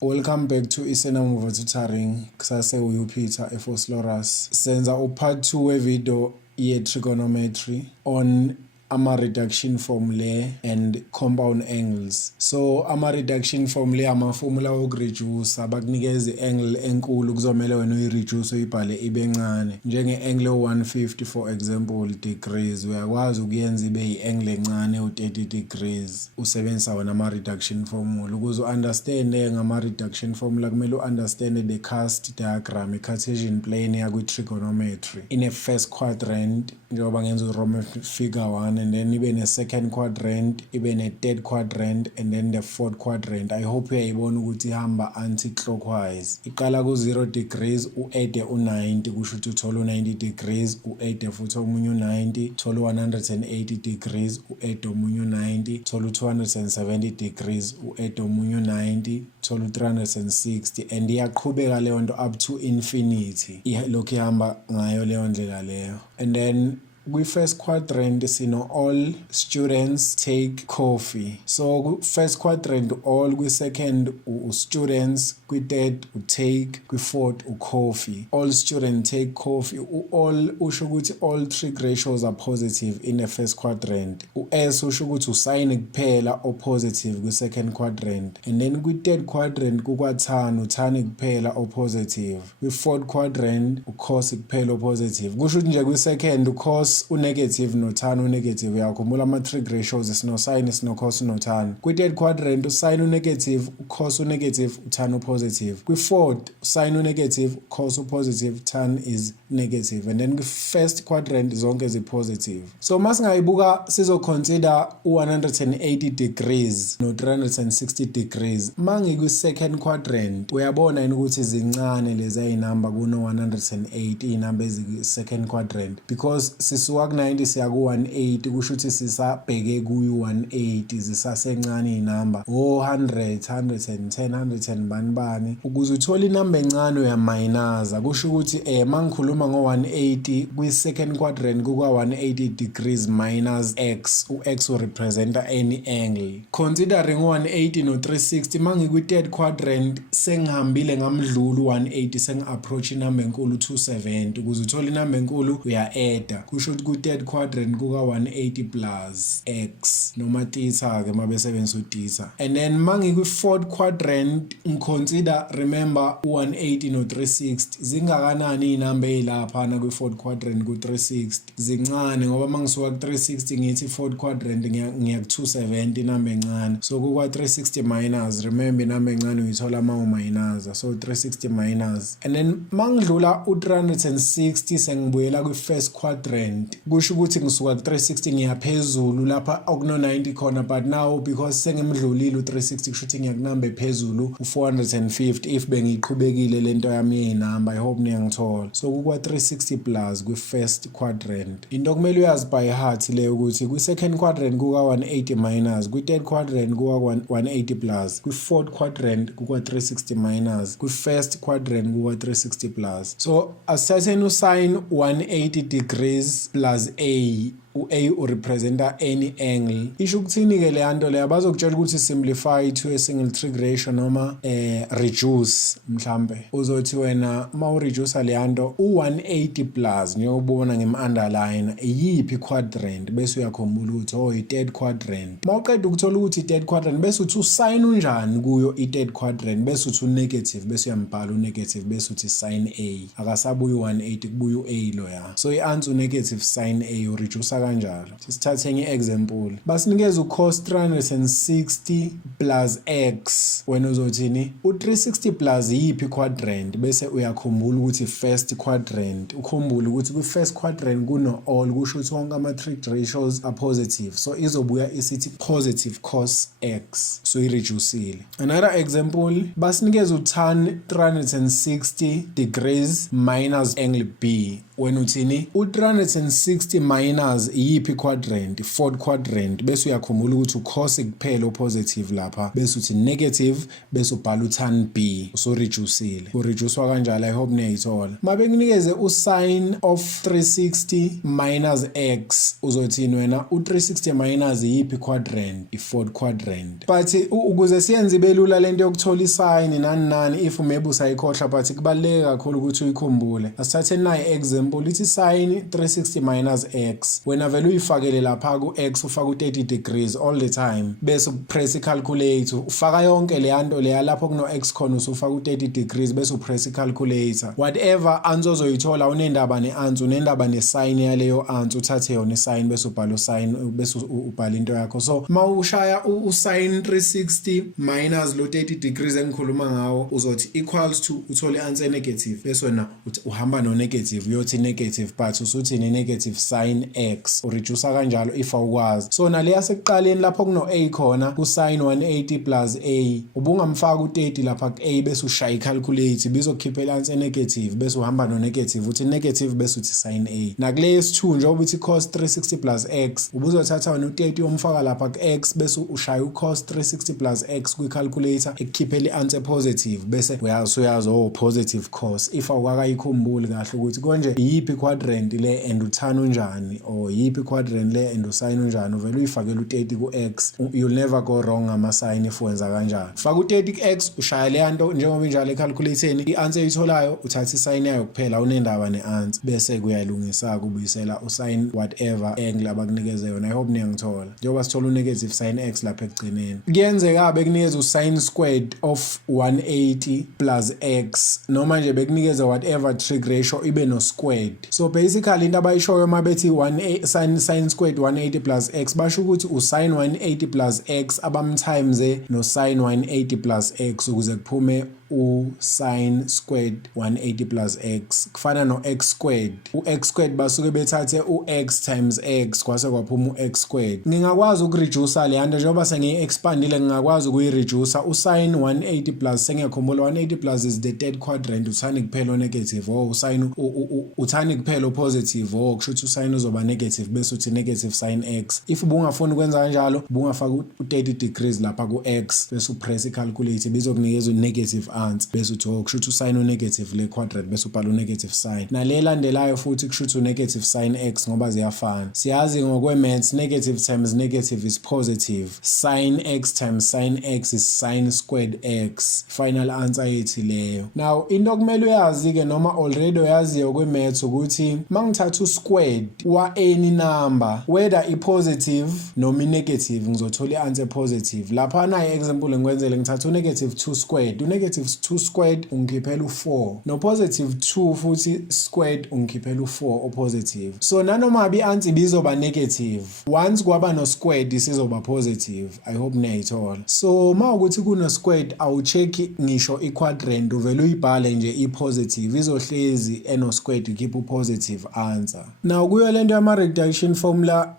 Welcome back to IsiZulu tutoring. Kusase uYupeter Efoslorus. Senza part 2 we-video ye-trigonometry on ama-reduction formulae and compound angles. So ama-reduction formulae ama-formula okureduce abakunikeza i-angle enkulu kuzomela wena uyi-reduce uyibhale ibe ncane. Njenge-angle 150 for example degrees uyakwazi ukuyenza ibe i-angle encane u-30 degrees usebenzisa wona ama-reduction formula. Ukuze u-understande ngama-reduction formula kumele u-understande the cast diagram, i-Cartesian plane yakwi-trigonometry. In a first quadrant njengoba ngenza u-Roman figure 1 and then ibe ne-second quadrant, ibe ne-third quadrant and then the fourth quadrant. I hope uyayibona ukuthi ihamba anti-clockwise. Iqala ku-0 degrees u-add u-90 kusho ukuthi uthole u-90 degrees u-add futhi omunye u-90, uthole u-180 degrees u-add omunye u-90, uthole u-270 degrees u-add omunye u-90, uthole u-360 and iyaqhubeka leyo nto up to infinity. Lokhu ihamba ngayo leyo ndlela leyo. And then kwi-first quadrant sino all students take coffee. So first quadrant all, kwi-second students, kwi-third take, kwi-fourth coffee. All students take coffee. All usho ukuthi all trig ratios are positive in the first quadrant. U-S usho ukuthi usayini kuphela o positive kwi-second quadrant. And then kwi-third quadrant kukwathani, uthani kuphela o positive. Kwi-fourth quadrant u-cos kuphela o positive. Kusho ukuthi nje kwi-second u-cos u-negative nothani u-negative. Uyakhumbula ama-trig ratios sino sin sino cos nothani. Kwi-third quadrant u-sin u-negative, u-cos u-negative, uthani u-positive. Kwi-fourth sin u-negative, cos u-positive, tan is negative. And then kwi-first quadrant zonke zi-positive. So masingayibuka sizoconsider u-180 degrees no-360 degrees. Mangikwi-second quadrant uyabona yini ukuthi zincane lezi ayinamba kuno-180 iy'namba ezikwi-second quadrant because sisuka ku-90 siya ku-180 kusho ukuthi sisabheke kuyi-180 zisasencane iy'namba 100, 110, 100 bani. Ukuze uthole inamba encane uyamayinaza kusho ukuthi mangikhuluma ngo-180 kwi-second quadrant kuka-180 degrees minus x. U-x urepresenta any angle. Considering 180 no-360 mangikwi-third quadrant sengihambile ngamdlula u-180 sengi-approach inamba enkulu 270. Ukuze uthole inamba enkulu uya-adda. Kusho ukuthi ku-third quadrant kuka-180 plus x noma theta-ke mabesebenzisa u-theta. And then mangikwi-fourth quadrant ngiconsider, remember u-180 no-360 zingakanani iy'namba ey'laphana kwi-fourth quadrant ku-360 zincane ngoba mangisuka ku-360 ngithi fourth quadrant ngiya ku-270 inamba encane. So kuka-360 minus, remember inamba encane uyithola ma umayinaza, so 360 minus. And then mangidlula u-360 sengibuyela kwi-first quadrant kusho ukuthi ngisuka ku-360 ngiyaphezulu lapha okuno-90 khona, but now because sengimdlulile u-360 kusho ukuthi ngiyakunamba ephezulu u-450 if bengiqhubekile lento yami yey'namba. I hope niyangithola. So kuka-360 plus kwi-first quadrant. Into kumele uyazi by heart leyo ukuthi kwi-second quadrant kuka-180 minus, kwi-third quadrant kuka-180 plus, kwi-fourth quadrant kuka-360 minus, kwi-first quadrant kuka-360 plus. So asithatheni u-sin 180 degrees plus a. U-a urepresenta any angle. Isho ukuthini-ke leya nto leyo bazokutshela ukuthi simplify to a single trig ratio noma reduce. Mhlambe uzothi wena ma ureduce leya nto u-180 plus ngiyobona ngim-underline iyiphi quadrant bese uyakhumbula ukuthi i-third quadrant. Ma uqeda ukuthola ukuthi i-third quadrant bese uthi usin unjani kuyo i-third quadrant bese uthi u-negative bese uyambhala u-negative bese uthi sin a. Akasabuyi u-180 kubuya u-a loya. So i-answer u-negative sin a ureduce kanjalo. Sithathe enye example. Basinikeza u-cos 360 plus x. Wena uzothini? U-360 plus yiphi quadrant bese uyakhumbula ukuthi first quadrant. Ukhumbule ukuthi kwi-first quadrant kuno all kusho ukuthi wonke ama-trig ratios are positive. So izobuya isithi positive cos x. So ireducile. Another example. Basinikeza u-tan 360 degrees minus angle b. wena uthini u360 minus iyiphi quadrant, fourth quadrant, bese uyakhumbula ukuthi cos kuphela opositive lapha, bese uthi negative, bese ubhala utan b, so reduceile. Ureducewa kanjalo, I hope niyayithola. Mabe kunikeze usin of 360 minus x, uzothini wena u360 minus iyiphi quadrant, i4th quadrant. But ukuze siyenze ibelula lento yokuthola isin nani if maybe usayikhohlwa, but kubaluleke kakhulu ukuthi uyikhumbule. Asithathe nayi example, ithi sin 360 minus x, wena vele uyifakele lapha ku x ufaka u30 degrees all the time, bese upress calculator, ufaka yonke le yanto le lapho kuno x khona usufaka u30 degrees, bese upress calculator. Whatever answer ozoyithola unendaba neanswer, unendaba nesign yaleyo answer, uthathe yona isign bese ubhala usign, bese ubhala into yakho. So mawushaya usin 360 minus lo 30 degrees engikhuluma ngawo, uzothi equals to, uthole answer negative, bese wena uhamba no negative, uyothi negative but usuthi ne negative sin x, ureduce kanjalo if awukwazi. So nale yasekuqaleni lapho kuno a khona ku sin 180 plus a, ubungamfaka u30 lapha ku a, bese ushaya icalculate, bizokhiphela answer negative, bese uhamba no negative, uthi negative bese uthi sin a. Nakule yesi2 njengoba uthi cos 360 plus x, ubuzothatha wena u30 umfaka lapha ku x, bese ushaya ucos 360 plus x kwi calculator ekukhiphela answer positive, bese uyazi positive cos. If awukayikhumbuli kahle ukuthi konje iyiphi quadrant le and uthana unjani, or iyiphi quadrant le and usin unjani, uvela uyifakela u30 ku x, you'll never go wrong ngama sign if wenza kanjalo. Faka u30 ku x, ushaya le yanto njengoba injalo ecalculatorni, ianswer uyitholayo uthatha isign yayo kuphela, unendaba neanswer, bese kuyalungisa kubuyisela usin whatever angle abakunikeze yona. I hope niyangithola. Njengoba sithola unegative sin x lapha ekugcineni, kuyenzeka bekunikeza usin squared of 180 plus x, noma nje bekunikeza whatever trig ratio ibe no squared. So basically into abayishoyo mabethi sin squared 180 plus x, basho ukuthi usin 180 plus x abamtimes no sin 180 plus x ukuze kuphume usin squared 180 plus x, kufana no x squared. U-x squared basuke bethathe u-x times x kwase kwaphuma u-x squared. Ngingakwazi ukureduce le yanto njengoba sengiyi-expandile, ngingakwazi ukuyireduce usin 180 plus, sengiyakhumbula 180 plus is the third quadrant, uthani kuphela negative, or usin uthani kuphela positive, or kusho ukuthi usin uzoba negative bese uthi negative sin x. If ubungafuni ukwenza kanjalo, ubungafaka u30 degrees lapha ku x, bese upress icalculator, bizokunikeza u-negative answer, bese uthi kusho ukuthi usin u-negative le quadrant, bese ubhala u-negative sign. Nale landelayo futhi kusho ukuthi u-negative sin x ngoba ziyafana. Siyazi ngokwe-maths negative times negative is positive, sin x times sin x is sin squared x. Final answer yethi leyo. Now into okumele uyazi-ke noma already uyaziyo kwe-maths ukuthi mangithatha u-squared wa any number whether i-positive noma i-negative ngizothola i-answer positive. Lapha nayi example ngikwenzele, ngithatha u-negative 2 squared, u-negative 2 squared ungikhiphela u4, no positive 2 futhi squared ungikhiphela u4 o positive. So nanoma bi-answer bizoba negative, once kwaba no squared isizoba positive. I hope niyayithola. So mawukuthi kuno squared awucheck ngisho i-quadrant, uvela uyibhale nje i-positive, izohlezi eno squared ukhipha u-positive answer. Now kuyo lento yama-reduction formula,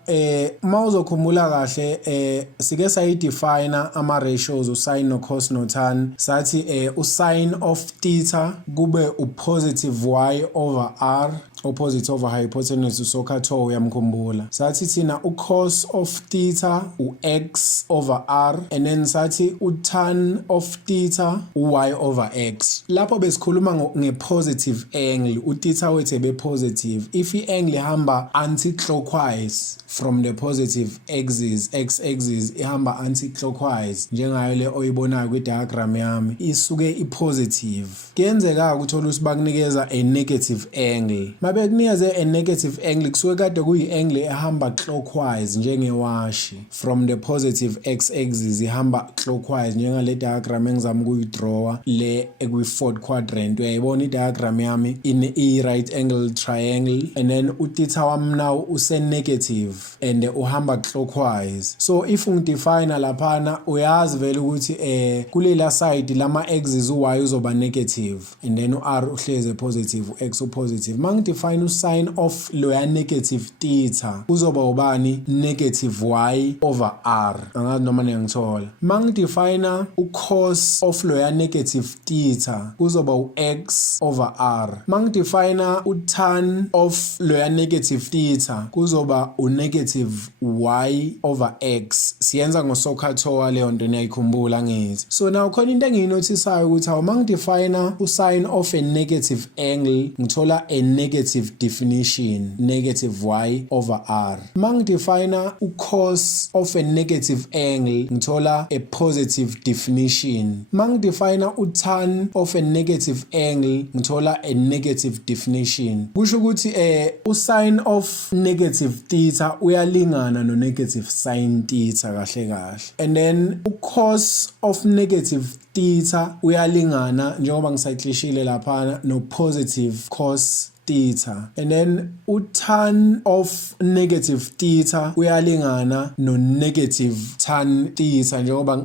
mawuzokhumula kahle, sike sayidefine ama-ratios usin no cos no tan, sathi usin of theta kube u-positive y over r, opposite over hypotenuse usokhatho uyamkhumbula. Sathi thina u-cos of theta u-x over r, and then sathi u-tan of theta u-y over x. Lapho besikhuluma nge-positive angle, u-theta wethu ebe-positive. If i-angle ihamba anti-clockwise from the positive axis, x-axis ihamba anti-clockwise, njengayo le oyibonayo kwi-diagram yami, isuke i-positive. Kuyenzeka ukuthola ukuthi bakunikeza a negative angle. Bekunikeze a negative angle, kusuke kade kuyi-angle ehamba clockwise njengewashi, from the positive x-axis ihamba clockwise njengale diagram engizama ukuyidrawa le ekwi-fourth quadrant. Uyayibona i-diagram yami i-right angle triangle, and then u-theta wami now use-negative and uhamba clockwise. So if ungidefine laphana uyazi vele ukuthi kulela side lama-axis u-y uzoba negative and then u-r uhleze positive, u-x upositive. Mangidefine define u-sin of loya negative theta kuzoba ubani negative y over r. Angazi noma niyangithola. Mangidefine u-cos of loya negative theta kuzoba u-x over r. Mangidefine u-tan of loya negative theta kuzoba u-negative y over x. Siyenza ngosokhathoa leyo nto niyayikhumbula ngithi. So now khona into engiyinotisayo ukuthi awu mangidefine u-sin of a negative angle ngithola a negative definition negative y over r. Mangidefine u-cos of a negative angle ngithola a positive definition. Mangidefine u-tan of a negative angle ngithola a negative definition. Kusho ukuthi u-sin of negative theta uyalingana no negative sin theta kahle kahle. And then u-cos of negative theta uyalingana njengoba ngisayiclishile lapha no positive cos theta. And then u-tan of negative theta uyalingana no negative tan theta njengoba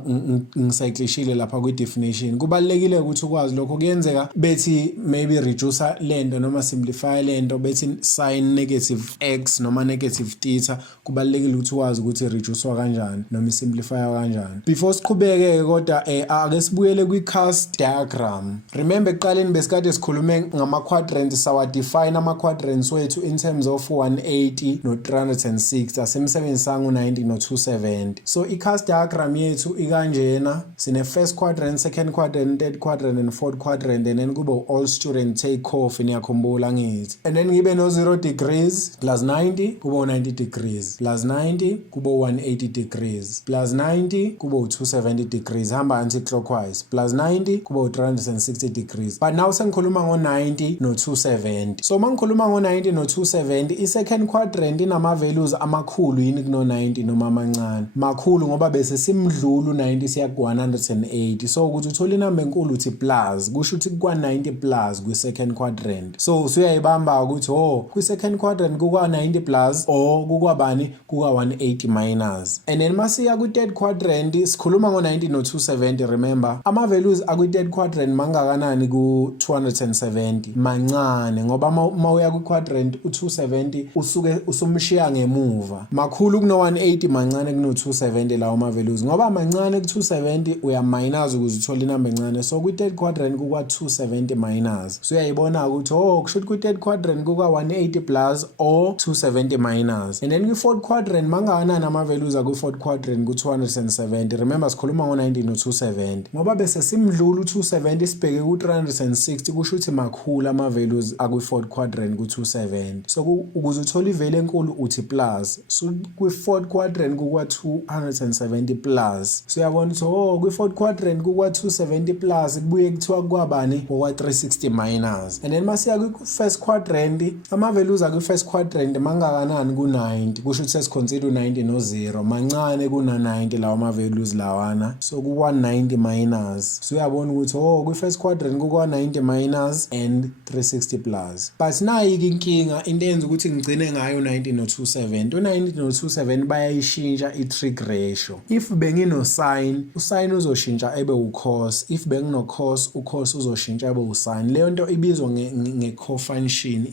ngisayiclishile lapha kwi-definition. Kubalulekile ukuthi ukwazi lokho kuyenzeka bethi maybe reduce lento noma simplify lento bethi sin negative x noma negative theta. Kubalulekile ukuthi ukwazi ukuthi reduce kanjani noma simplify kanjani. Before siqhubeke kodwa ake sibuyele kwi-cast diagram. Remember ekuqaleni besikade sikhulume ngama quadrants sawa define ama-quadrants wethu in terms of 180 no 360 asemsebenzisanga u-90 no 270. So i-cast diagram yethu ikanjena sine first quadrant, second quadrant, third quadrant and fourth quadrant, and then kube all student take off niyakhumbula ngithi. And then ngibe no 0 degrees plus 90 kube 90 degrees plus 90 kube 180 degrees plus 90 kube 270 degrees hamba anti-clockwise plus 90 kube 360 degrees. But now sengikhuluma ngo-90 no 270. So mangikhuluma ngo-90 no 270 i-second quadrant inama-values amakhulu yini kuno-90 noma amancane? Makhulu ngoba bese simdlula u-90 siya ku-180. So ukuthi uthole inamba enkulu uthi plus kusho ukuthi kwa-90 plus kwi-second quadrant. So usuyayibamba ukuthi kwi-second quadrant kukwa-90 plus or kukwabani kuka-180 minus. And then masiya kwi-third quadrant sikhuluma ngo-90 no 270. Remember ama-values akwi-third quadrant mangakanani ku-270 mancane ngoba mawuya kwi-quadrant u-270 usuke usumshiya ngemuva. Makhulu kuno-180 mancane kuno-270 lawo ma-values ngoba mancane ku-270 uya-minus ukuze uthole inamba encane. So kwi-third quadrant kukwa-270 minus. So uyayibona ukuthi kusho ukuthi kwi-third quadrant kukwa-180 plus or 270 minus. And then kwi-fourth quadrant mangakanani ama-values akwi-fourth quadrant ku-270. Remember sikhuluma ngo-90 no 270 ngoba bese simdlula u-270 sibheke ku-360 kusho ukuthi makhulu ama-values akwi-fourth quadrant ku-270. So ukuze uthole ivelu enkulu uthi plus. So kwi-fourth quadrant kukwa-270 plus. So uyabona ukuthi kwi-fourth quadrant kukwa-270 plus kubuye kuthiwa kwabani kwa-360 minus. And then masiya kwi-first quadrant ama-values akwi-first quadrant mangakanani ku-90 kusho ukuthi sesiconsider u-90 no 0 mancane kuna-90 lawa ama-values lawana. So kukwa-90 minus. So uyabona ukuthi kwi-first quadrant kukwa-90 minus and 360 plus. But nayi inkinga into eyenza ukuthi ngigcine ngayo 90 no 270. U-90 no 270 bayayishintsha i-trig ratio. If bengino sin, u-sin uzoshintsha ebe u-cos. If bengino cos, u-cos uzoshintsha ebe u-sin. Leyo nto ibizwa nge-cofunction.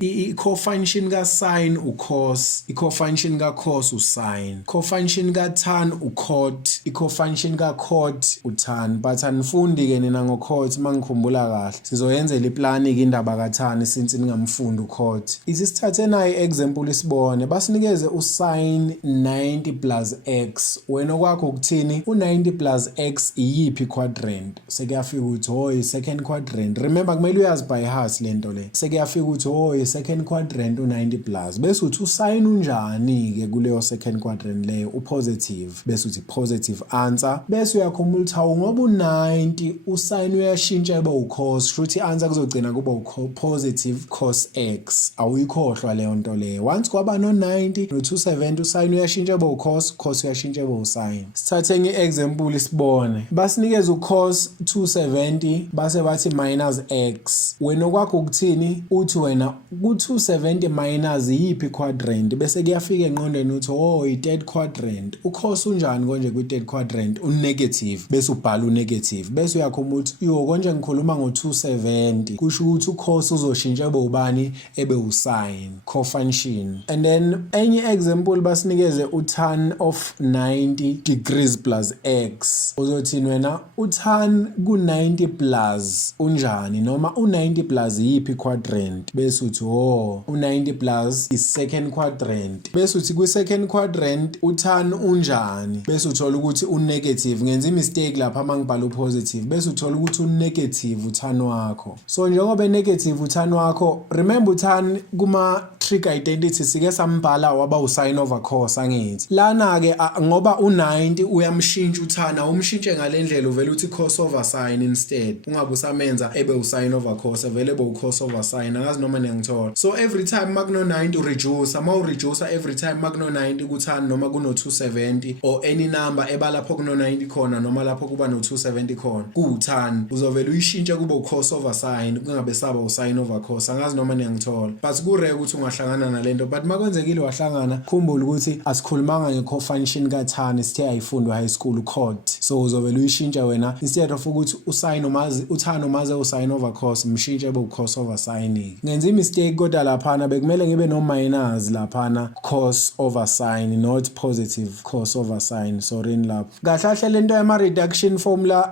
I-cofunction ka-sin u-cos, i-cofunction ka-cos u-sin, cofunction ka-tan u-cot, i-cofunction ka-cot u-tan. But anifundi-ke nina ngo-cot mangikhumbula kahle. Sizoyenzela iplani-ke indaba ka-tan since ningamfundi u-cot. Ithi sithathe nayo i-example isibone. Basinikeze u-sin 90 plus x. Wena kwakho ukuthini? U-90 plus x iyiphi quadrant? Sekuyafika ukuthi i-second quadrant. Remember kumele uyazi by heart lento le. Sekuyafika ukuthi i-second quadrant u-90 plus. Bese uthi u-sin unjani-ke kuleyo second quadrant leyo? U-positive. Bese uthi positive answer. Bese uyakhumbula ukuthi ngoba u-90 u-sin uyashintsha eba u-cos. Futhi i-answer kuzogcina kuba u-positive cos x. Awuyikhohlwa leyo nto leyo. Once kwaba no-90 no-270 u-sin uyashintsha eba u-cos, cos uyashintsha eba u-sin. Sithathe nge-example isibone. Basinikeze u-cos 270 base bathi minus x. Wena kwakho ukuthini? Uthi wena ku-270 minus yiphi quadrant? Bese kuyafika engqondweni uthi i-third quadrant. U-cos unjani konje kwi-third quadrant? U-negative. Bese ubhala u-negative. Bese uyakhumbula ukuthi konje ngikhuluma ngo-270 kusho ukuthi u-cos uzoshintsha ebe ubani ebe usin cofunction. And then enye example basinikeze tan of 90 degrees plus x. Uzothini wena tan ku90 plus unjani noma u90 plus yipi quadrant bese uthi u90 plus is second quadrant bese uthi ku second quadrant tan unjani bese uthola ukuthi unegative. Ngenza imistake lapha mangibhala upositive bese uthola ukuthi unegative tan wakho. So njengoba negative tan wakho, remember tan kuma trig identity sike sambhala waba usin over cos angithi. Lana ke ngoba u90 uyamshintsha tan awumshintshe ngalendlela uvela uthi cos over sin instead. Ungabe usamenza ebe usin over cos vele ebe ucos over sin angazi noma niyangithola. So every time magno 90 ureduce ama ureduce every time magno 90 ku tan noma kuno 270 or any number ebalapho kuno 90 khona noma lapho kuba no 270 khona ku tan uzovela uyishintsha kube ucos over sin kungabe saba usin over cos angazi noma niyangithola. But kureke ukuthi ungahlangana nalento but makwenzekile wahlangana khumbula ukuthi asikhulumanga ngecofunction ka tan sithe ayifundwa high school code. So uzovela uyishintsha wena instead of ukuthi usin umazi utan umaze usin over cos mshintshe ebe ucos over sin. Ngenza imistake kodwa laphana bekumele ngibe no minus laphana cos over sin not positive cos over sin. Sorry lapho kahle lento yama reduction formula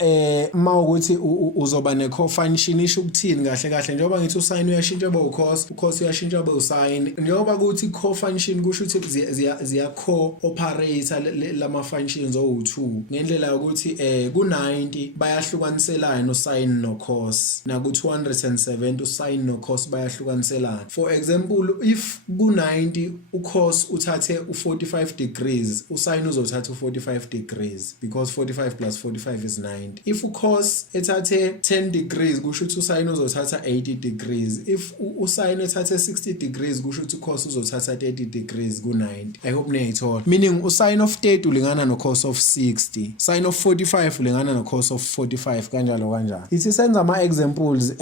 mawukuthi uzoba ne cofunction isho ukuthini kahle njengoba ngithi usin uyashintsha ebe ucos ucos uyashintsha ebe usin njengoba kuthi cofunction kusho ukuthi ziya co-operate lama functions o2 ngendlela yokuthi ku90 bayahlukaniselana no sin no cos na ku 270 usin no cos bayahlukaniselana. For example if ku90 ucos uthathe u45 degrees usin uzothatha u45 degrees because 45 plus 45 is 90. If ucos ethathe 10 degrees kusho ukuthi usin uzothatha 80 degrees. If usin ethathe 60 degrees kusho ukuthi ucos uzothatha 30 degrees ku90. I hope niyayithola. Meaning usin of 30 ulingana no cos of 60, sin of 45 ulingana no cos of 45 kanjalo kanjalo. Ithi senza ama examples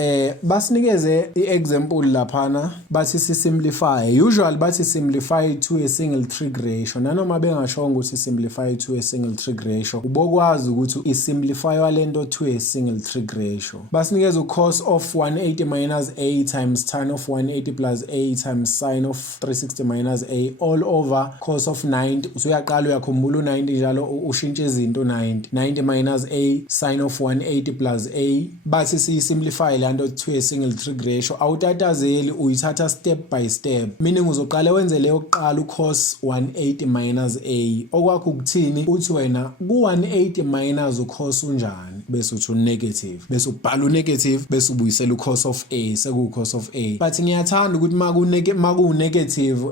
basinikeze iexample laphana bathi simplify. Usually bathi simplify to a single trig ratio. Nanoma bengashongo ukuthi simplify to a single trig ratio ubokwazi ukuthi isimplify walento to a single trig ratio. Basinikeze cos of 180 minus a times tan of 180 plus a times sin of 360 minus a all over cos of 90. Usuyaqala uyakhumbula u90 njalo ushintshe izinto 90 minus a sin of 180 plus a bathi siyisimplify lento to a single trig ratio. Awutatazeli uyithatha step by step meaning uzoqala wenze leyo kuqala ucos 180 minus a okwakho ukuthini uthi wena ku 180 minus ucos unjani bese uthi negative bese ubhala unegative bese ubuyisela ucos of a seku cos of a. But ngiyathanda ukuthi maku negative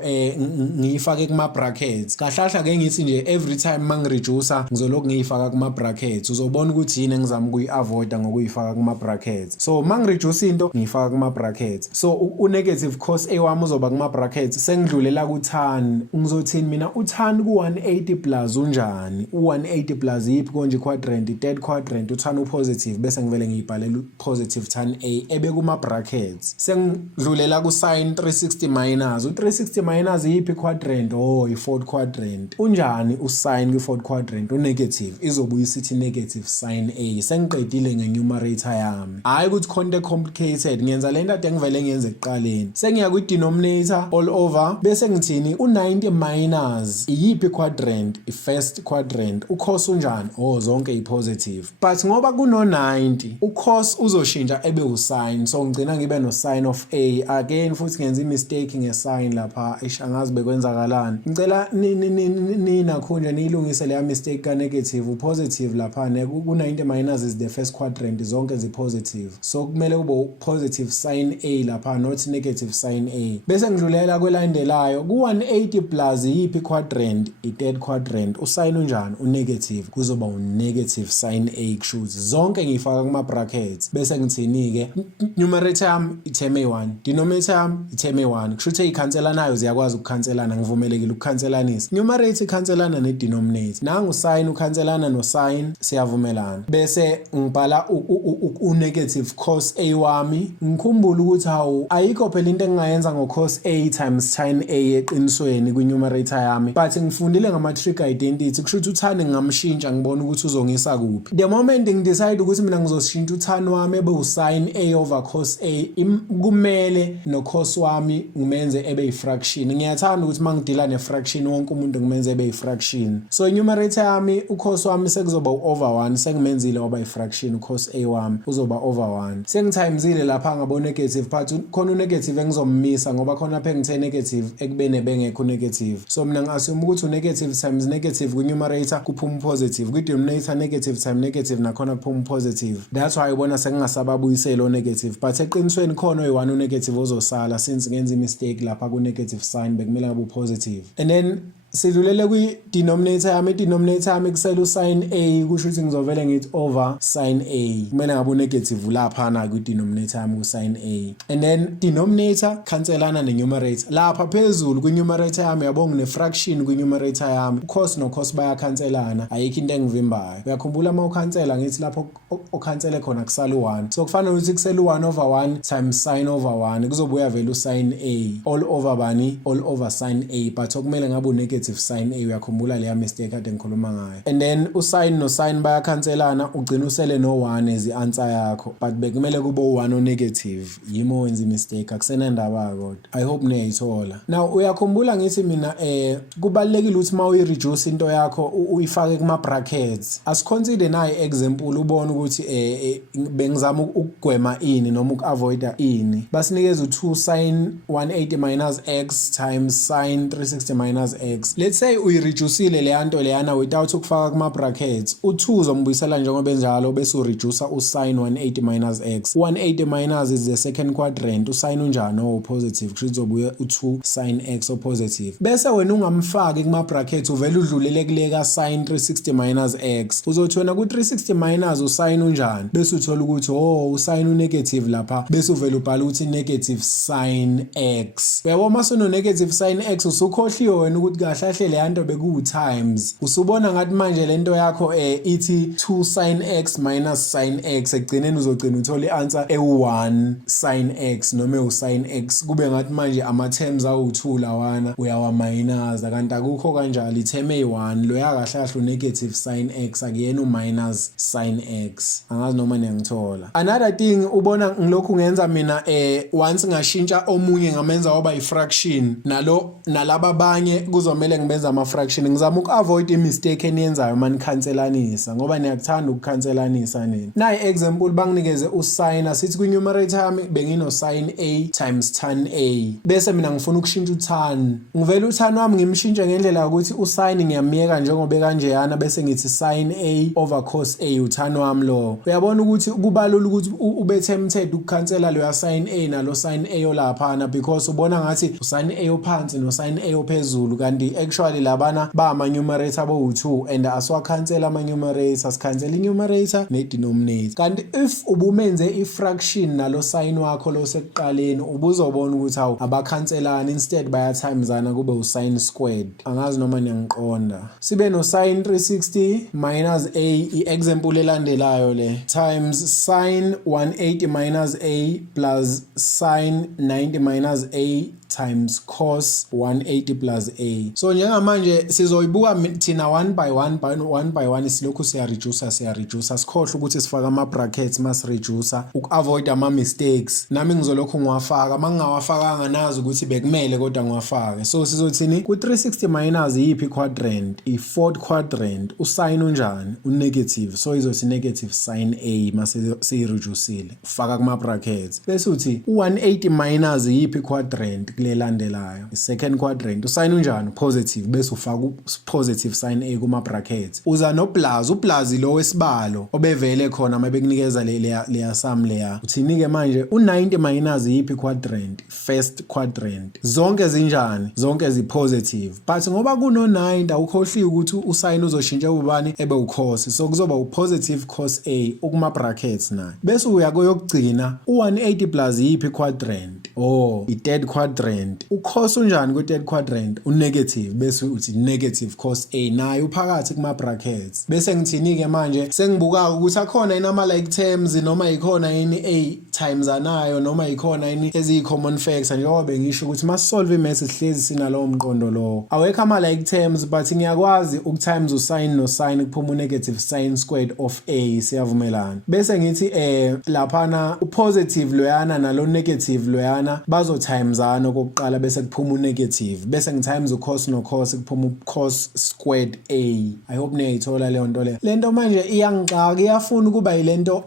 ngiyifake kuma brackets kahlahla ke ngithi nje every time mangireducer ngizoloku ngiyifaka kuma brackets uzobona ukuthi yini engizama ukuyiavoida ngokuyifaka kuma brackets. So mangireduce into ngiyifaka kuma brackets so unegative cos a wami uzoba kuma brackets sengidlulela ku tan ngizothini mina utan ku 180 plus unjani u180 plus yipi konje quadrant third quadrant utan upositive bese ngivele ngiyibhalela positive tan a ebe kuma brackets sengidlulela ku sin 360 minus u360 minus yipi quadrant i4th quadrant unjani usin ku4th quadrant unegative izobuya isithi negative sin a. Sengiqedile ngenumerator yami hayi ukuthi conte complicated ngenza lento ade ngivele ngenze ekuqaleni sengiya ku denominator all over bese ngithini u90 minus yipi quadrant ifirst quadrant ucos unjani zonke ipositive but ngoba kuno 90 ucos uzoshintsha ebe usin so ngicina ngibe no sin of a again futhi ngenza imistake ngesign lapha angazi bekwenzakalani ngicela nina khonje niyilungise le mistake ka negative upositive lapha ne ku90 minus is the first quadrant zonke zipositive so kumele kube positive sin a lapha not negative sin a bese ngidlulela kwelandelayo ku180 plus yipi quadrant third quadrant usin unjani unegative kuzoba unegative sin a kushuthi zonke ngiyifaka kuma brackets bese ngithini ke numerator yami itheme 1 denominator yami itheme 1 kushuthi ikhanselanayo ziyakwazi ukukhanselana ngivumelekile ukukhanselanisa numerator ikhanselana ne denominator nangu sin ukhanselana no sin siyavumelana bese ngibhala u-negative cos a wami ngikhumbula ukuthi hawu ayikho phela into engingayenza ngo-cos a times sin a eqinisweni kwi-numerator yami but ngifundile ngama-trig identity kusho ukuthi uthani ngingamshintsha ngibona ukuthi uzongisa kuphi the moment sengidecide ukuthi mina ngizoshintsha uthani wami ebe usin A over cos A, kumele no cos wami ngimenze ebe ifraction. Ngiyathanda ukuthi mangidila nefraction wonke umuntu ngimenze ebe ifraction. So numerator yami ucos wami sekuzoba over 1, sengimenzile waba ifraction ucos A wami uzoba over 1. Sengithimezile lapha ngabo negative part, khona unegative engizommisa ngoba khona lapha ngithe negative ekubene bengekho negative. So mina ngasiyuma ukuthi negative times negative ku numerator kuphuma positive, ku denominator negative times negative nakhona kuphuma positive. That's why ubona sengingasababuyisela o negative, but eqinisweni khona oyi1 negative ozosala since ngenza imistake lapha ku negative sign bekumele ngabe positive. And then sidlulele kwi denominator yami, denominator yami kusela usin A, kusho ukuthi ngizovele ngithi over sin A, kumele ngabe negative lapha na ku denominator yami usin A. And then denominator cancelana ne numerator lapha phezulu ku numerator yami, yabo ngine fraction ku numerator yami, cos no cos baya cancelana, ayikho into engivimbayo. Uyakhumbula uma ucancela ngithi lapho ocancele khona kusala u1, so kufanele ukuthi kusela u1 over 1 times sin over 1 kuzobuya vele usin A all over bani, all over sin A, but okumele ngabe negative sin A. Uyakhumbula leya mistake kade ngikhuluma ngayo. And then usin no sin baya cancelana, ugcina usele no 1 as i-answer yakho, but bekumele kube u1 o negative. Yimo wenza imistake, akusena ndaba kodwa. I hope niyayithola. Now uyakhumbula ngithi mina kubalekile ukuthi uma uyi-reduce into yakho uyifake kuma brackets. Asiconsider nayi example ubone ukuthi bengizama ukugwema ini noma ukavoida ini. Basinikeza u2 sin 180 minus x times sin 360 minus x. Let's say uyireduceile le nto leyana without ukufaka kuma brackets. U2 uzombuyisela njengoba enjalo bese ureducer usin 180 minus x. 180 minus is the second quadrant. Usin unjani o positive, kusho uzobuya u2 sin x o positive. Bese wena ungamfaki kuma brackets uvela udlulele kuleka sin 360 minus x. Uzothi wena ku 360 minus usin unjani, bese uthola ukuthi usin unegative lapha, bese uvela ubhala ukuthi negative sin x. Uyabo mase no negative sin x usukhohliwe wena ukuthi kahle le nto beku times. Usubona ngathi manje le nto yakho ithi 2 sin x minus sin x, egcineni uzogcina uthola i-answer e1 sin x noma usin x, kube ngathi manje ama terms awu2 lawana uyawa minus, kanti akukho kanjalo. Itheme e1 lo yakahle negative sin x akuyena minus sin x. Angazi noma niyangithola. Another thing ubona ngilokhu ngenza mina once ngashintsha omunye ngamenza waba ifraction, nalaba abanye kuzomela ngibenza ama fraction, ngizama ukavoid imistake eniyenzayo mani cancelanisa ngoba niyakuthanda ukukhancelanisa nini. Nayi example banginikeze usin, asithi ku numerator yami bengino sin A times tan A, bese mina ngifuna ukushintsha utan. Ngivela utan wami ngimshintshe ngendlela ukuthi usin ngiyamiyeka njengoba kanjeyana, bese ngithi sin A over cos A utan wami lo. Uyabona ukuthi kubalula ukuthi ube tempted ukukhancela lo ya sin A nalo sin A olaphana, because ubona ngathi usin A ophansi no sin A ophezulu, kanti actually labana ba ama numerator bo2 and aswakhancela ama numerator, sikhancela i-numerator ne-denominator. Kanti if ubumenze i-fraction nalo sin wakho lo sekuqaleni ubuzobona ukuthi hawu abakhancelana, instead bayatimezana kube usin squared. Angazi noma niyangiqonda. Sibe no sin 360 minus A, i-example elandelayo le, times sin 180 minus A plus sin 90 minus A times cos 180 plus A. So njengamanje sizoyibuka thina one by one isilokhu siyareducer sikhohle ukuthi sifaka ama brackets masireducer ukavoid ama mistakes. Nami ngizolokhu ngiwafaka, mangingawafakanga nazi ukuthi bekumele kodwa ngiwafake. So sizothini ku 360 minus yipi quadrant, i4th quadrant, usin unjani, unegative, so izothi negative sin A mase siyireduceile ufaka kuma brackets. Bese uthi u180 minus yipi quadrant kulelandelayo, i-second quadrant, usin unjani, positive, bese ufaka positive sin A kuma brackets. Uza no plus, uplus lo wesibalo obevele khona mabekunikeza leya sum leya. Uthinike manje u90 minus yipi quadrant, first quadrant, zonke zinjani, zonke zi-positive, but ngoba kuno9 awukhohliwe ukuthi usin uzoshintsha ubani ebe ucos, so kuzoba upositive cos A ukuma brackets nayo. Bese uya koyokugcina u180 plus yipi quadrant, i-third quadrant, ucos unjani ku-third quadrant, unegative, bese uthi negative cos A nayo uphakathi kuma brackets. Bese ngithini-ke manje sengibuka ukuthi akhona yini ama like terms noma ikhona yini times anayo noma ikhona yini eziyi-common factor njengoba bengisho ukuthi masisolve i-maths sihlezi sinalowo mqondo lowo. Awekho ama-like terms but ngiyakwazi ukutimes usine nosine kuphuma u-negative sine squared of a, siyavumelana. Bese ngithi laphana u-positive loyana nalo negative loyana bazotimesana okokuqala bese kuphuma u-negative. Bese ngitimes u-cos no-cos kuphuma u-cos squared a. I hope niyayithola leyo nto leyo. Lento manje iyangixaka, iyafuna ukuba yilento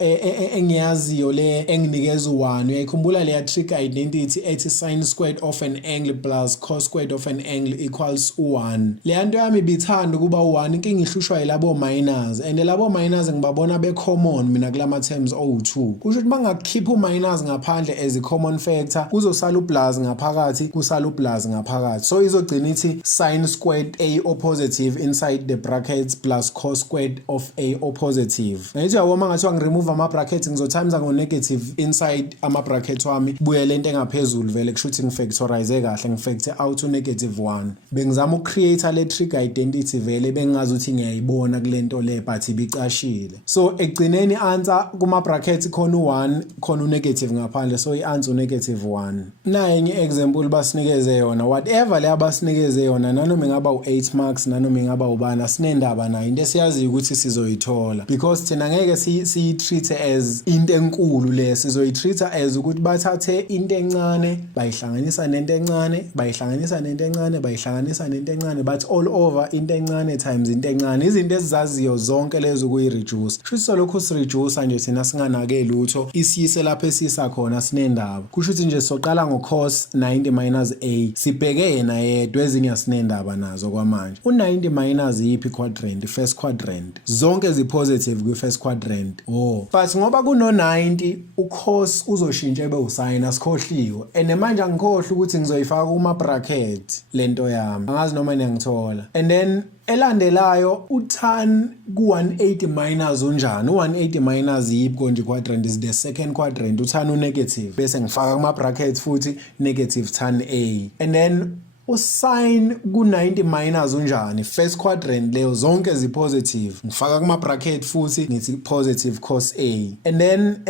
engiyaziyo le enginikeza u1. Uyayikhumbula leya trig identity ethi sin squared of an angle plus cos squared of an angle equals u1. Le nto yami ibithanda ukuba u1 inkinga ihlushwa yilabo minus, and labo minus ngibabona be-common mina kulama terms owu2. Kusho ukuthi bangakhipha u-minus ngaphandle as a common factor kuzosala u-plus ngaphakathi, kusala u-plus ngaphakathi. So izogcina ithi sin squared a o positive inside the brackets plus cos squared of a o positive. Ngayithi yabona ngathiwa ngiremove ama-brackets ngizotimes ngo-negative inside ama-bracket wami buye lento engaphezulu vele kusho ukuthi ngifactorize kahle, ngifactor out u-negative 1. Bengizama uku-create le trig identity vele bengazi ukuthi ngiyayibona kule nto le but ibicashile. So ekugcineni answer kuma-brackets khona u1 khona u-negative ngaphandle, so i-answer u-negative 1. Naye enye example basinikeze yona, whatever le abasinikeze yona nanoma ingaba u8 marks nanoma ingaba ubani asinendaba nayo, into esiyaziyo ukuthi sizoyithola because thina ngeke siyi-treat as into enkulu le, sizoyi-treat as ukuthi bathathe into encane bayihlanganisa nento encane, bayihlanganisa nento encane, bayihlanganisa nento encane, but all over into encane times into encane. Izinto esizaziyo zonke lezo kuyi-reduce. Kusho ukuthi solokhu si-reduce nje thina singanake lutho isiyise lapho esisa khona sinendaba. Kusho ukuthi nje soqala ngo-cos 90 minus a sibheke yena yedwa, ezinye asinendaba nazo kwamanje. U90 minus yiphi quadrant? First quadrant. Zonke zi-positive kwi-first quadrant. But ngoba kuno-90 u-cos uzoshintsha ebe usine, asikhohliwe. And manje angikhohlwa ukuthi ngizoyifaka kuma-bracket lento yami. Angazi noma niyangithola. And then elandelayo u-tan ku-180 minus unjani? U-180 minus yiphi konje quadrant? Is the second quadrant. U-tan u-negative. Bese ngifaka kuma-bracket futhi negative tan a. And then usine ku-90 minus unjani? First quadrant leyo zonke zi-positive. Ngifaka kuma-bracket futhi ngithi positive cos a. And then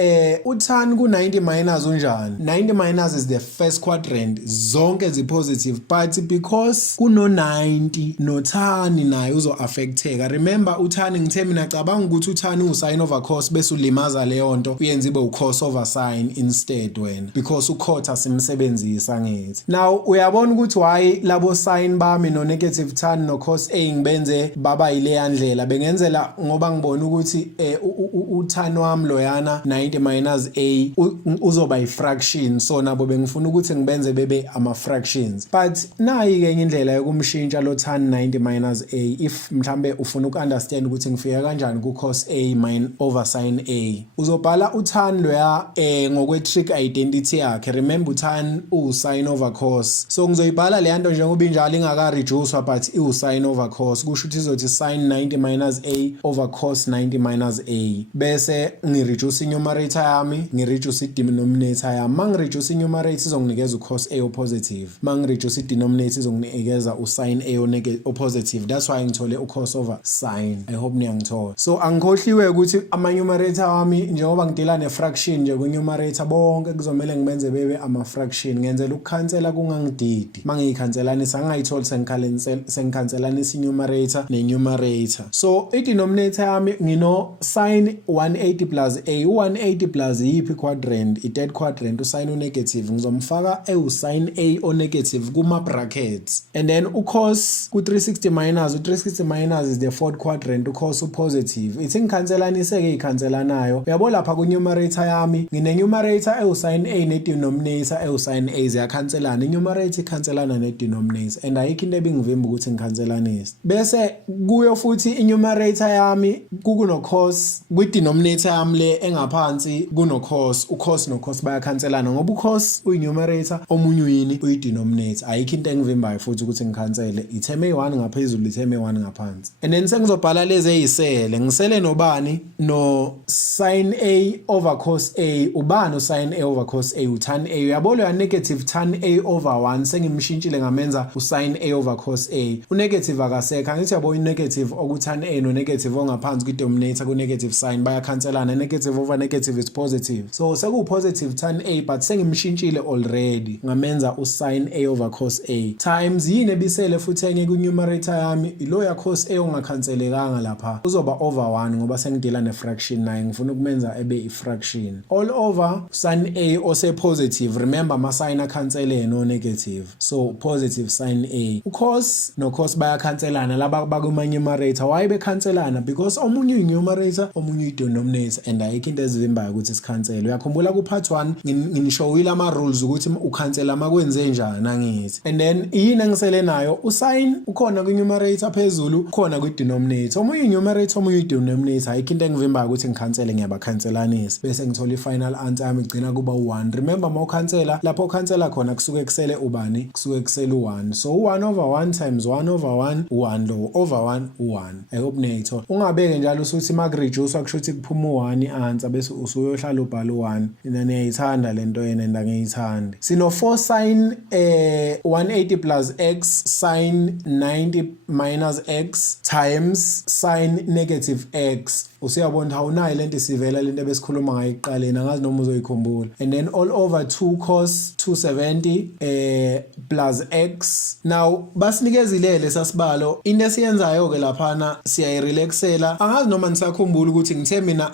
u-tan ku-90 minus unjani? 90 minus is the first quadrant, zonke zi-positive, but because kuno-90 no-tan nayo uzo-affecteka. Remember u-tan ngithe mina cabanga ukuthi u-tan u-sin over cos bese ulimaza leyo nto uyenza ibe u-cos over sin instead wena, because u-cot asimsebenzisa ngithi. Now uyabona ukuthi why labo sin bami no negative tan no cos a ngibenze baba ile ndlela. Bengenzela ngoba ngibona ukuthi u-tan wami loyana 90 minus a uzoba i-fraction, so nabo bengifuna ukuthi ngibenze bebe ama-fractions. But nayi ke indlela yokumshintsha lo tan 90 minus a if mhlambe ufuna uku-understand ukuthi ngifika kanjani ku-cos a over sin a. Uzobhala u-tan loya ngokwe-trig identity yakhe. Remember u-tan u-sin over cos, so ngizoyibhala le nto njengoba injalo ingaka-reducewa but iwu-sin over cos. Kusho ukuthi izothi sin 90 minus a over cos 90 minus a. Bese ngireduce i-numerator yami, ngireduce i-denominator yami. Ma ngireduce i-numerator izonginikeza u-cos a o-positive. Ma ngireduce i-denominator izonginikeza u-sin a o-positive. That's why ngithole u-cos over sin. I hope niyangithola. So angikhohliwe ukuthi ama-numerator wami njengoba ngidila ne-fraction nje ku-numerator bonke kuzomele ngibenze bebe ama-fraction. Ngenzela ukukhansela kungangididi. Ma ngiyikhanselanisa ngayitholi sengikhanselanisa i-numerator ne-numerator. So i-denominator yami ngino sin 180 plus a. U-180 plus yiphi quadrant? I-third quadrant. U-sin u-negative ngizomfaka ewu-sin a o-negative kuma-brackets. And then u-cos ku-360 minus. U-360 minus is the fourth quadrant. U-cos u-positive. Ithi ngikhanselanise-ke ikhanselanayo. Uyabo lapha ku-numerator yami ngine-numerator ewu-sin a ne-denominator ewu-sin a ziyakhanselana. I-numerator ikhanselana ne-denominator and ayikho into ebingivimba ukuthi ngikhanselanise. Bese kuyo futhi i-numerator yami kuno-cos, kwi-denominator yami le engaphansi kuno-cos. U-cos no-cos bayakhanselana ngoba u-cos uyi-numerator omunye uyini uyi-denominator. Ayikho into engivimbayo futhi ukuthi ngikhansele. I-term eyi-1 ngaphezulu, i-term eyi-1 ngaphansi. And then sengizobhala lezi eyisele. Ngisele nobani? No sin a over cos a. Ubani u-sin a over cos a? U-tan a. Uyabona ya negative tan a over 1 sengimshintshile ngikhansele ngamenza usin A over cos A. Unegative akasekho. Angithi yabo inegative okutan A no negative ongaphansi kwi-denominator ku-negative sign bayakhanselana. Negative over negative is positive. So sekuwu-positive tan A but sengimshintshile already. Ngamenza usin A over cos A. Times yini ebisele futhi enye ku-numerator yami ilo ya cos A ongakhanselekanga lapha. Uzoba over 1 ngoba sengidila ne-fraction naye. Ngifuna ukumenza ebe i-fraction. All over sin A ose-positive. Remember ama-sign akhansele no negative. So positive sin A. U-cos no-cos bayakhanselana laba bakuma-numerator. Why bekhanselana? Because omunye uyi-numerator, omunye uyi-denominator and ayikho into ezivimbayo ukuthi sikhansele. Uyakhumbula ku-part 1 nginishowile ama-rules ukuthi ukhansela makwenze njani angithi. And then yini engisele nayo usin ukhona kwi-numerator phezulu ukhona kwi-denominator. Omunye uyi-numerator omunye uyi-denominator. Ayikho into engivimbayo ukuthi ngikhansele ngiyabakhanselanisa. Bese ngithola i-final answer yami igcina kuba u1. Remember mawukhansela lapho ukhansela khona kusuke kusele ubani? Kusuke kusele u1. So u1 over 1 times 1 over 1 u1 lo over 1 u1. I hope niyayithola. Ungabeke njalo usuthi makureduce akusho ukuthi kuphuma u1 i-answer bese usuyohlala ubhala u1. Mina niyayithanda lento yena and angiyithandi. Sino 4 sin 180 plus x sin 90 minus x times sin negative x. Usiyabona how unayo lento sivela lento besikhuluma ngayo iqaleni angazi noma uzoyikhumbula. And then all over 2 cos 270 plus x. Now basinikezile sasibalo into esiyenzayo ke laphana siyayirelaxela. Angazi noma nisakhumbula ukuthi ngithe mina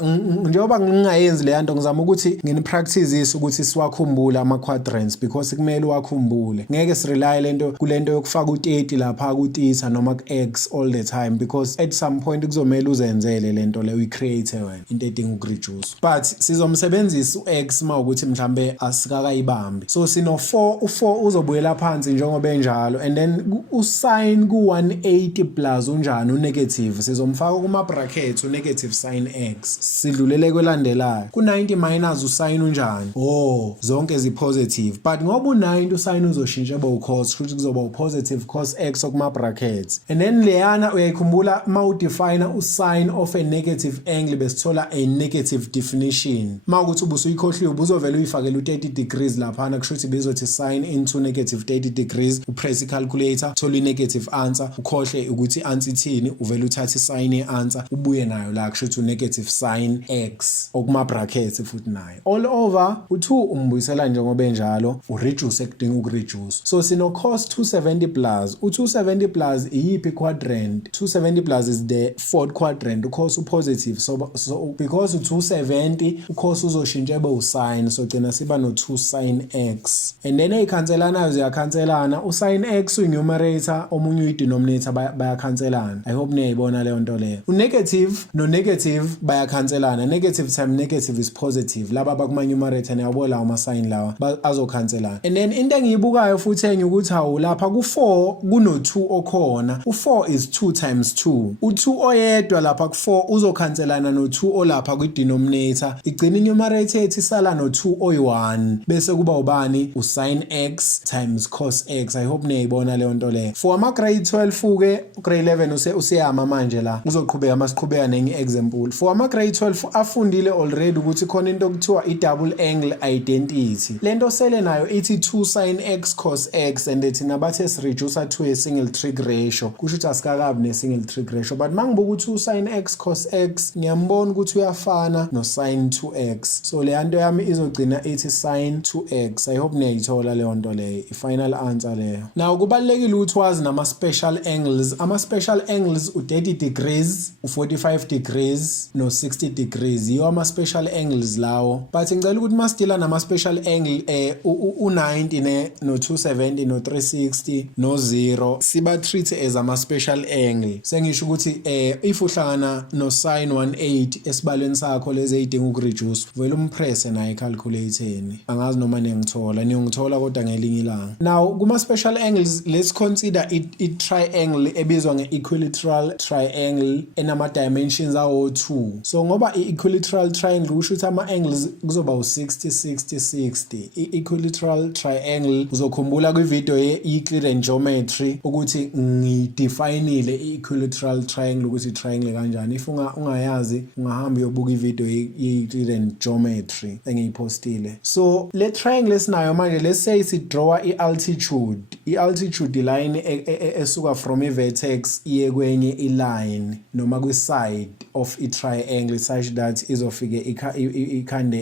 njengoba ngingayenzi le nto ngizama ukuthi nginipractice ukuthi siwakhumbula ama quadrants because kumele wakhumbule. Ngeke sirely lento kulento yokufaka u30 lapha ku-theta noma ku-x all the time because at some point kuzomela uzenzele lento le uyi-create wena into edinga ukureduce. But sizomsebenzisa u-x mawukuthi mhlambe asikakayibambi. So sino 4 u4 uzobuyela phansi njengoba enjalo and then usin ku180 plus unjani unegative sizomfaka kuma brackets unegative sin x. Sidlulele kwelandelayo ku90 minus usin unjani zonke zi-positive but ngoba u90 usin uzoshintsha eba u-cos futhi kuzoba u-positive cos x okuma brackets and then leyana uyayikhumbula mawudefine usin of a negative angle besithola a negative definition. Mawukuthi ubusuyikhohliwe ubuzovela uyifakela u30 degrees laphana kusho ukuthi bezothi sin into negative 30 degrees upress i-calculator thola i-negative answer ukhohle ukuthi answer ithini uvela uthatha i-sin ye-answer ubuye nayo la kusho ukuthi u-negative sin x okuma brackets futhi nayo all over u2 umbuyisela njengoba enjalo ureduce ekudinga ukureduce. So sino cos 270 plus u270 plus iyiphi quadrant? 270 plus is the fourth quadrant cos positive so because u270 cos uzoshintsha ebe usin so gcina siba no2 sin x and then eyikhanselanayo ziyakhanselana usin x uyi-numerator omunye uyi-denominator bayakhanselana. I hope niyayibona leyo nto leyo. U-negative no-negative bayakhanselana. Negative time negative is positive laba bakuma-numerator niyabona lawo ama-sign lawa azokhanselana. And then into engiyibukayo futhi enye ukuthi hawu lapha ku4 kuno2 okhona u4 is 2 times 2 u2 oyedwa lapha ku4 uzokhanselana no2 olapha kwi-denominator igcina i-numerator ethi sala no2 oyi-1 bese kuba ubani usin x times cos x. I hope niyayibona leyo nto leyo. For ama-grade 12 ke grade 11 useyama manje la uzoqhubeka masiqhubeka nenye example. For ama-grade 12 afundile already ukuthi khona into okuthiwa i-double angle identity. Lento sele nayo ithi 2 sin x cos x and thina bathe sireduce to a single trig ratio kusho ukuthi asikakabi ne-single trig ratio but mangibuka ukuthi 2 sin x cos x ngiyambona ukuthi uyafana no sin 2x so le nto yami izogcina ithi sin 2x. I hope niyayithola leyo nto leyo i-final answer leyo. Now kubalulekile ukuthi wazi nama-special angles. Ama-special angles u30 degrees u45 degrees no60 degrees yiyo ama-special angles lawo but ngicela ukuthi masidila nama-special angle u90 no270 no360 no0 siba treat as ama-special angle. Sengisho ukuthi if uhlangana no sin 180 esibalweni sakho lezi eyidinga ukureduce vele umpress naye ecalculatorni angazi noma niyongithola kodwa ngelinye ilanga. Now kuma special angles let's consider it triangle ebizwa nge-equilateral triangle enama dimensions awo 2. So ngoba i-equilateral triangle kusho ukuthi ama angles kuzoba u60 60 60. I-equilateral triangle uzokhumbula kwi-video ye-Euclid and Geometry ukuthi ngidefineile i-equilateral triangle ukuthi triangle kanjani. If ungayazi ungahamba uyobuka i-video ye-Euclid and Geometry engiyipostile. So le triangle esinayo manje let's say si draw i-altitude i-altitude line esuka from i-vertex iye kwenye i-line noma kwi-side of i-triangle such that izofike ikhande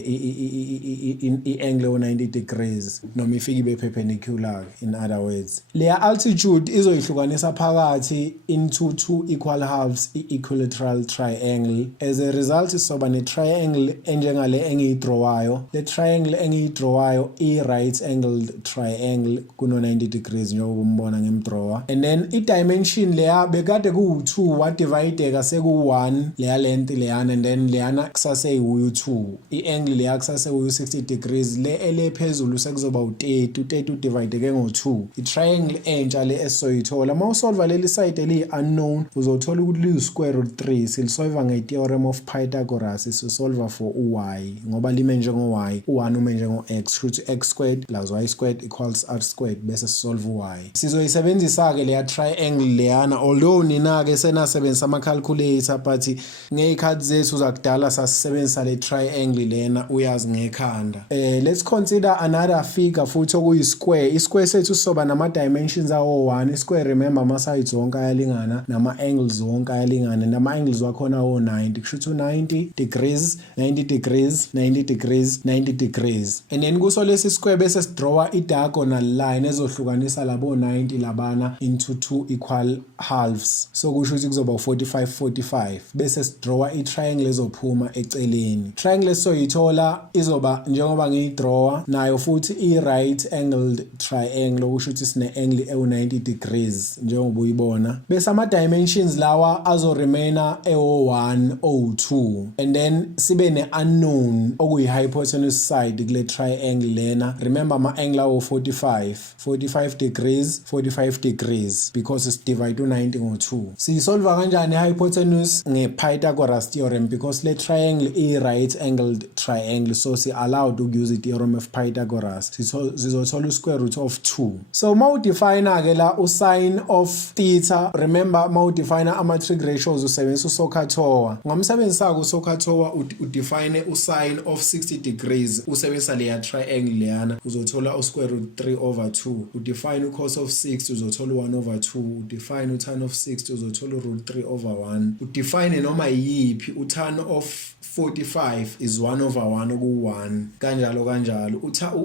i-angle o-90 degrees noma ifike ibe perpendicular in other words. Leya altitude izoyihlukanisa phakathi into two equal halves i-equilateral triangle. As a result soba ne-triangle enjengale engiyidrawayo. Le triangle engiyidrawayo i-right angled triangle kuno 90 degrees njengoba umbona ngemdrawer. And then i-dimension leya bekade ku-2 wadivideka seku-1 leya length leyana, and then leyana kusase uyu-2. I-angle leya kusase uyu-60 degrees. Le ele phezulu sekuzoba u-30. U-30 udivideke ngo-2. I-triangle entsha le esizoyithola. Uma usolva leli side eliyi-unknown uzothola ukuthi liyi-square root 3. Silisolva nge-theorem of Pythagoras. Sisolva for u-y ngoba lime njengo-y. U1 ume njengo-x. Futhi x squared plus y squared equals r squared bese sisolve u-y. Sizoyisebenzisa-ke leya triangle leyana, although nina-ke senasebenzisa ama-calculator but ngey'khathi zethu zakudala sasisebenzisa le triangle lena uyazi ngekhanda. Let's consider another figure futhi okuyi-square. I-square sethu sizoba nama-dimensions awo-1. I-square remember ama-sides wonke ayalingana nama-angles wonke ayalingana nama-angles wakhona awo-90. Kushuthi u-90 degrees, 90 degrees, 90 degrees, 90 degrees. And then kuso lesi square bese sidrawa i-diagonal line ezohlukanisa labo 90 labana into two equal halves. So kusho ukuthi kuzoba 45 45 bese sidrawa i-triangle ezophuma eceleni. Triangle esizoyithola izoba njengoba ngiyidrawa nayo futhi i-right angled triangle kusho ukuthi sine-angle ewu-90 degrees njengoba uyibona. Bese ama-dimensions lawa azoremaina ewo-1 owu-2 and then sibe ne-unknown okuyi-hypotenuse side kule triangle lena. Remember ama-angle awo-45 45 degrees 45 degrees because sidivide u-90 ngo-2. Siyisolva kanjani i-hypotenuse nge-Pythagoras theorem because le triangle i-right angled triangle so si-allowed ukuse i-theorem of Pythagoras. Sizothola u-square root of 2. So ma udefine-ke la u-sin of theta, remember ma udefine ama-trig ratios usebenzisa uSOHCAHTOA. Ngamsebenzisa uSOHCAHTOA udefine u-sin of 60 degrees usebenzisa leya triangle leyana uzothola u-square root 3 over 2. Udefine u-cos of 60 uzothola 1 over 2. Udefine u-tan of 60 uzothola root 3 over 1. Udefine noma yiphi u-tan of 45 is 1 over 1 oku-1 kanjalo kanjalo.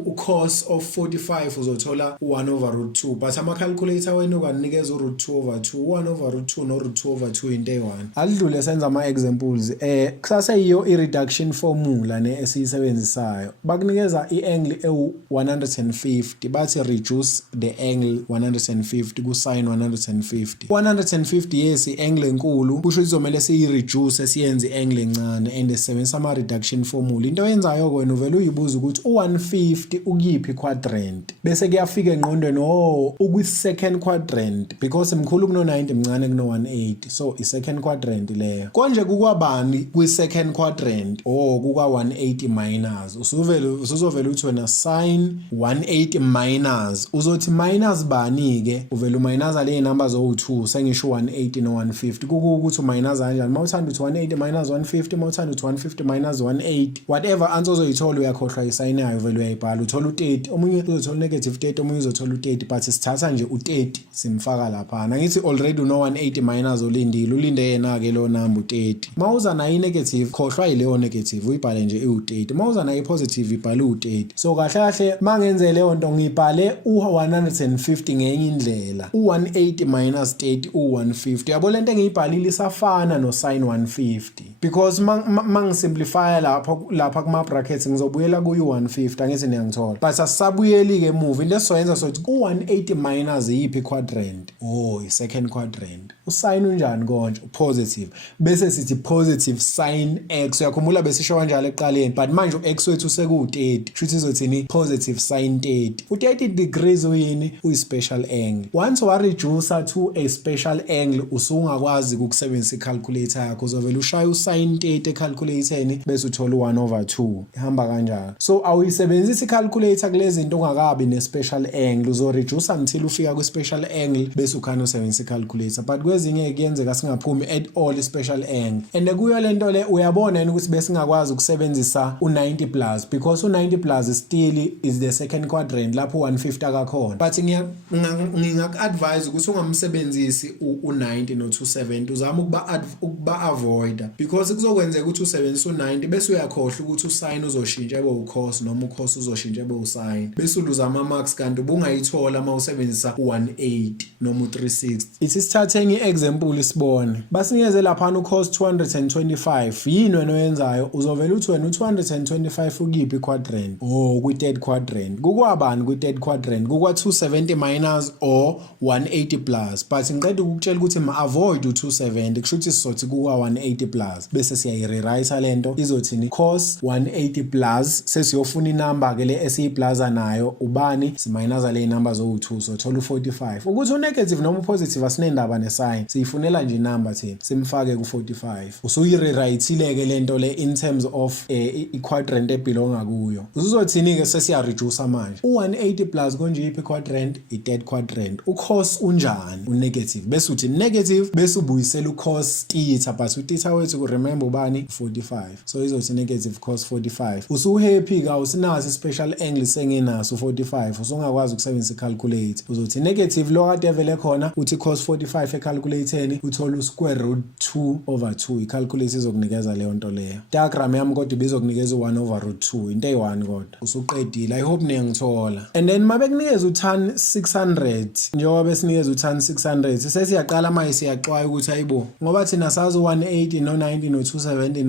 U-cos of 45 uzothola 1 over root 2 but ama-calculator wena ukanikeza u-root 2 over 2 1 over root 2 no-root 2 over 2 into eyi-1. Alidlule senza ama-examples. Kusase yiyo i-reduction formula esiyisebenzisayo. Bakunikeza i-angle ewu-150 bathi reduce the angle 150 ku-sin 150. 150 yes i-angle enkulu kusho izomele siyi-reduce siyenze i-angle encane and sisebenzisa ama-reduction formula. Into yenzayo wena uvele uyibuza ukuthi u-150 ukuyiphi quadrant bese kuyafika engqondweni ukwi-second quadrant because mkhulu kuno-90 mncane kuno-180 so i-second quadrant leyo. Konje kukwabani kwi-second quadrant kuka-180 minus usuzovele uthi wena sin 180 minus uzothi minus bani-ke uvele uminaza le number zowu-2 sengisho 180 no-150 kukuthi uminus kanjani ma uthanda uthi 180 minus 150 ma uthanda uthi 150 minus 180 whatever answer ozoyithola uyakhohlwa isayini yayo vele uyayibhala uthola u-30 omunye uzothola negative 30 omunye uzothola u-30 but sithatha nje u-30 simfaka laphana ngithi already uno-180 minus ulinde yena-ke lo number u-30 ma uza nayo i-negative khohlwa yileyo negative uyibhale nje iwu-30 ma uza nayo i-positive ibhale u-30 so kahle kahle ma ngenze leyo nto ngibhale u-150 ngenye indlela u-180 minus 30 u-150 yabo lento engiyibhalile isafana no-sin 150 because ma ngisimplify lapha kuma-brackets ngizobuyela kuyi-150 angithi niyangithola but asisabuyeli-ke emuva into esizoyenza sokuthi ku-180 minus yiphi quadrant i-second quadrant usin unjani konje positive bese sithi positive sin x uyakhumbula besisho kanjalo ekuqaleni but manje u-x wethu sekuwu-30 shuthi izothini positive sin 30 u-30 degrees uyini uyi-special angle once wareducer to a special angle usungakwazi ukusebenzisa i-calculator yakho uzovele ushaya usin 30 ecalculatorni bese uthola u1 over 2 ihamba kanjalo so awuyisebenzisa i-calculator kulezi zinto ongakabi ne-special angle uzoreduce until ufika kwi-special angle bese ukhana usebenzisa i-calculator but kwezinye kuyenzeka singaphumi at all i-special angle and kuyo lento le uyabona yini ukuthi besingakwazi ukusebenzisa u90 plus because u90 plus still is the second quadrant lapho 150 kakhona. But ngingaku-advise ukuthi ungamsebenzisi u90 no270 uzama ukuba avoida, because kuzokwenzeka ukuthi usebenzisa u90 bese uyakhohlwa ukuthi usin uzoshintsha ebe ucos noma ucos uzoshintsha ebe usin, bese uluza ama-marks kanti ubungayithola uma usebenzisa u180 noma u360. Ithi sithathe enye example isibone. Basinikeze lapha ucos 225. Yini wena oyenzayo? Uzovela uthi wena u225 ukuphi quadrant? Kwi-third quadrant. Kukwabani kwi-third quadrant? Kukwa 270 minus or 180 plus. But ngiqeda ukutshela ukuthi ma-avoid u270 kusho ukuthi sizothi kukwa 180 plus. Bese siyayirewrite lento izothini cos 180 plus. Sesiyofuna inamba ke le esiyiplaza nayo ubani siminaza le number zo2 so thola u45. Ukuthi u-negative noma u-positive asinendaba nesign, siyifunela nje inamba thina simfake ku45. Usuyirewrite-ile lento le in terms of i-quadrant ebelonga kuyo. Uzothini ke sesiyareduce manje. U180 plus konje iphi quadrant? I-third quadrant. U-cos unjani? U-negative. Bese uthi negative bese ubuyisela u-cos theta, but u-theta wethu remember ubani? 45. So izothi negative cos 45. Usuhappy ka usinaso special angle senginaso 45. Usungakwazi ukusebenzisa i-calculate. Uzothi negative lo kade vele khona uthi cos 45 e-calculatorni uthola u-square root 2 over 2. I-calculate izokunikeza leyo nto leyo. Diagram yami kodwa ibizokunikeza u1 over root 2 into eyi1 kodwa. Usuqedile. I hope niyangithola. And then mabe kunikeza u-tan 600 njengoba besinikeza u-tan 600 sesiyaqala manje siyaxwaya ukuthi ayibo ngoba thina sazi u180 no90 no270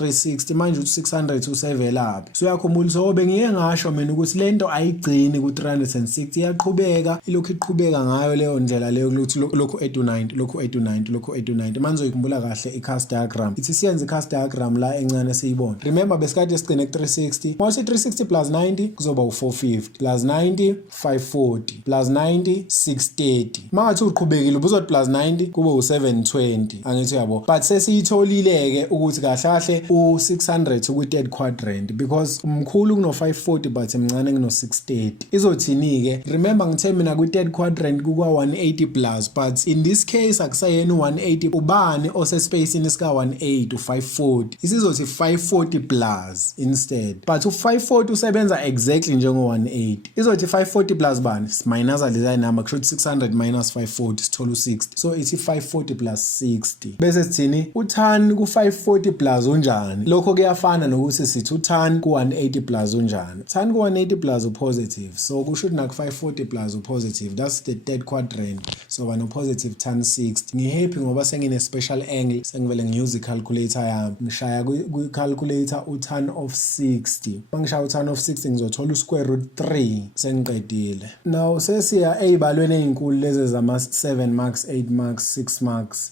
no360 manje u600 usevelaphi. So uyakhumbula so bengiye ngasho mina ukuthi lento ayigcini ku360 iyaqhubeka ilokhu iqhubeka ngayo leyo ndlela leyo ukuthi lokho 890 lokho 890 lokho 890 manje uyikhumbula kahle i-cast diagram. Ithi siyenze i-cast diagram la encane siyibona. Remember besikade sigcine ku360 mase 360 plus 90 kuzoba u450 plus 90 540 plus 90 630 mangathi uqhubekile ubuzothi plus 90 kube u720 angithi yabo. But sesiyitholile ke ukuthi kahle kahle u600 ukwi-third quadrant because umkhulu kuno 540 but mncane kuno 630. Izothini ke? Remember ngithe mina kwi-third quadrant kukwa 180 plus, but in this case akusayeni 180 ubani osespacini sika 180 u540. Isizothi 540 plus instead, but u540 usebenza exactly njengo 180. Izothi 540 plus bani minus lezi number kusho 600 minus 540 sithola u60. So ithi 540 plus 60. Bese sithini u-tan ku540 plus unjani? Lokho kuyafana nokuthi sithi u-tan ku180 plus unjani? Tan ku180 plus u-positive, so kusho ukuthi naku540 plus u-positive. That's the third quadrant. So bano positive tan 60. Ngihappy ngoba sengine special angle sengivele ngiuse i-calculator yami. Ngishaya ku-calculator u-tan of 60. Mangishaya u-tan of 60 ngizothola u-square root 3 sengiqedile. Now sesiya ezibalweni ezinkulu lezi zama 7 marks 8 marks 6 marks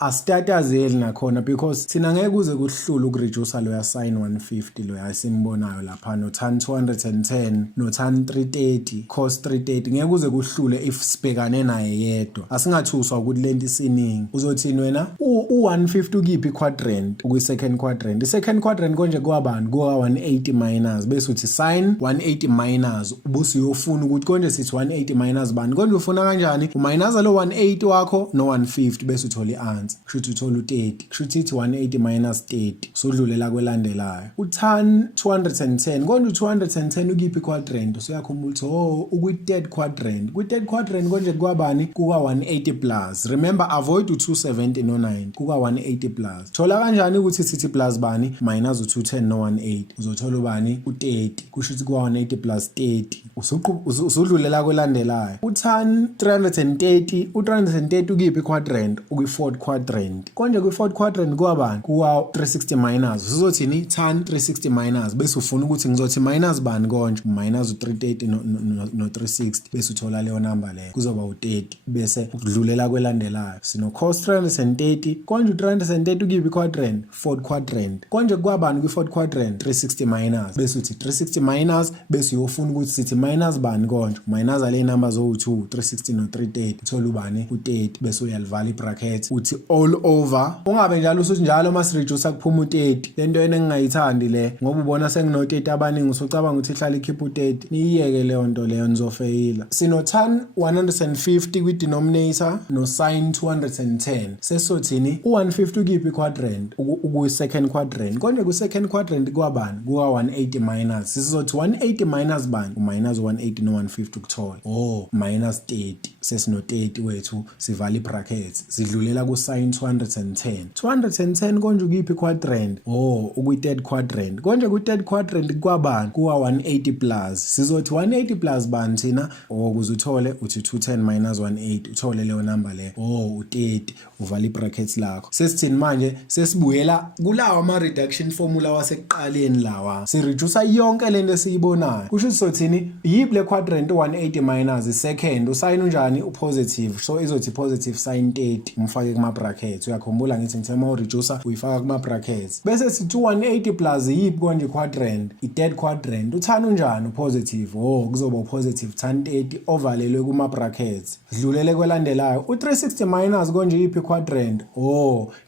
asitatazeli nakhona because thina ngeke kuze kuhlule ukureduce lo ya sin 150 lo yasimbonayo lapha no tan 210 no tan 330 cos 330 ngeke kuze kuhlule if sibhekane naye yedwa. Asingathuswa ukuthi lento isiningi. Uzothini wena u150 ukuphi quadrant? Ukwi-second quadrant. I-second quadrant konje kwabani? Kuwa 180 minus bese uthi sin 180 minus ubusi uyofuna ukuthi konje sithi 180 minus bani konje ufuna kanjani? Uminus lo 180 wakho no 150 bese uthola i-answer kushuthi uthola u30 kushuthi ithi 180 minus 30 sodlulela kwelandelayo. U-tan 210 konje u210 ukuphi quadrant? Usuyakhumbula ukuthi ukwi-third quadrant. Kwi-third quadrant konje kwabani? Kuka 180 plus. Remember avoid u270 no 90 kuka 180 plus. Thola kanjani ukuthi sithi plus bani minus u210 no 180 uzothola ubani u30 kushuthi kuka 180 plus 30 usudlulela kwelandelayo. U-tan 330 u330 ukuphi quadrant? Ukwi-fourth quadrant. Konje kwi-fourth quadrant kwabani? Kuwa 360 minus. Uzothini tan 360 minus bese ufuna ukuthi ngizothi minus bani konje? Minus u330 no 360 bese uthola leyo number leyo kuzoba u30 bese udlulela kwelandelayo. Sino cos 330 konje u330 ukuphi quadrant? Fourth quadrant. Konje kwabani kwi-fourth quadrant? 360 minus bese uthi 360 minus bese uyofuna ukuthi sithi minus bani konje? Minus le number zo2 360 no 330 uthola ubani u30 bese uyalivala i-bracket uthi all over. Ungabe njalo usuthi njalo mase reduce kuphuma u30. Lento yena engingayithandi le ngoba ubona sengino30 abaningi usocabanga ukuthi ihlala ikhipha u30. Niyeke leyo nto leyo nizofeyila. Sino tan 150 kwi-denominator no sin 210. Sesothini u150 ukuphi quadrant? Ukwi-second quadrant. Konje ku-second quadrant kwabani? Kuwa 180 minus. Sizothi 180 minus bani? Minus 180 180 no150 ukuthola minus 30 sesino 30 wethu sivala ibrackets sidlulela ku sin 210 konje ukuphi quadrant ukwi third quadrant konje ku third quadrant kwabani kuwa 180 plus sizothi 180 plus bani thina ukuze uthole uthi 210 minus 180 uthole leyo number le u30 uvala ibrackets lakho sesithini manje sesibuyela kulawa ama reduction formula wasekuqaleni lawa si reduce yonke lento esiyibonayo kusho ukuthi sothini yipi le quadrant 180 minus second usign unjani upositive so izothi positive sin 30 umfake kuma brackets uyakhumbula ngithi ngithema u reducer uyifaka kuma brackets bese sithi 180 plus yipi konje quadrant i third quadrant uthana unjani upositive kuzoba upositive tan 30 ovalelwe kuma brackets dlulele kwelandelayo u360 minus konje yipi quadrant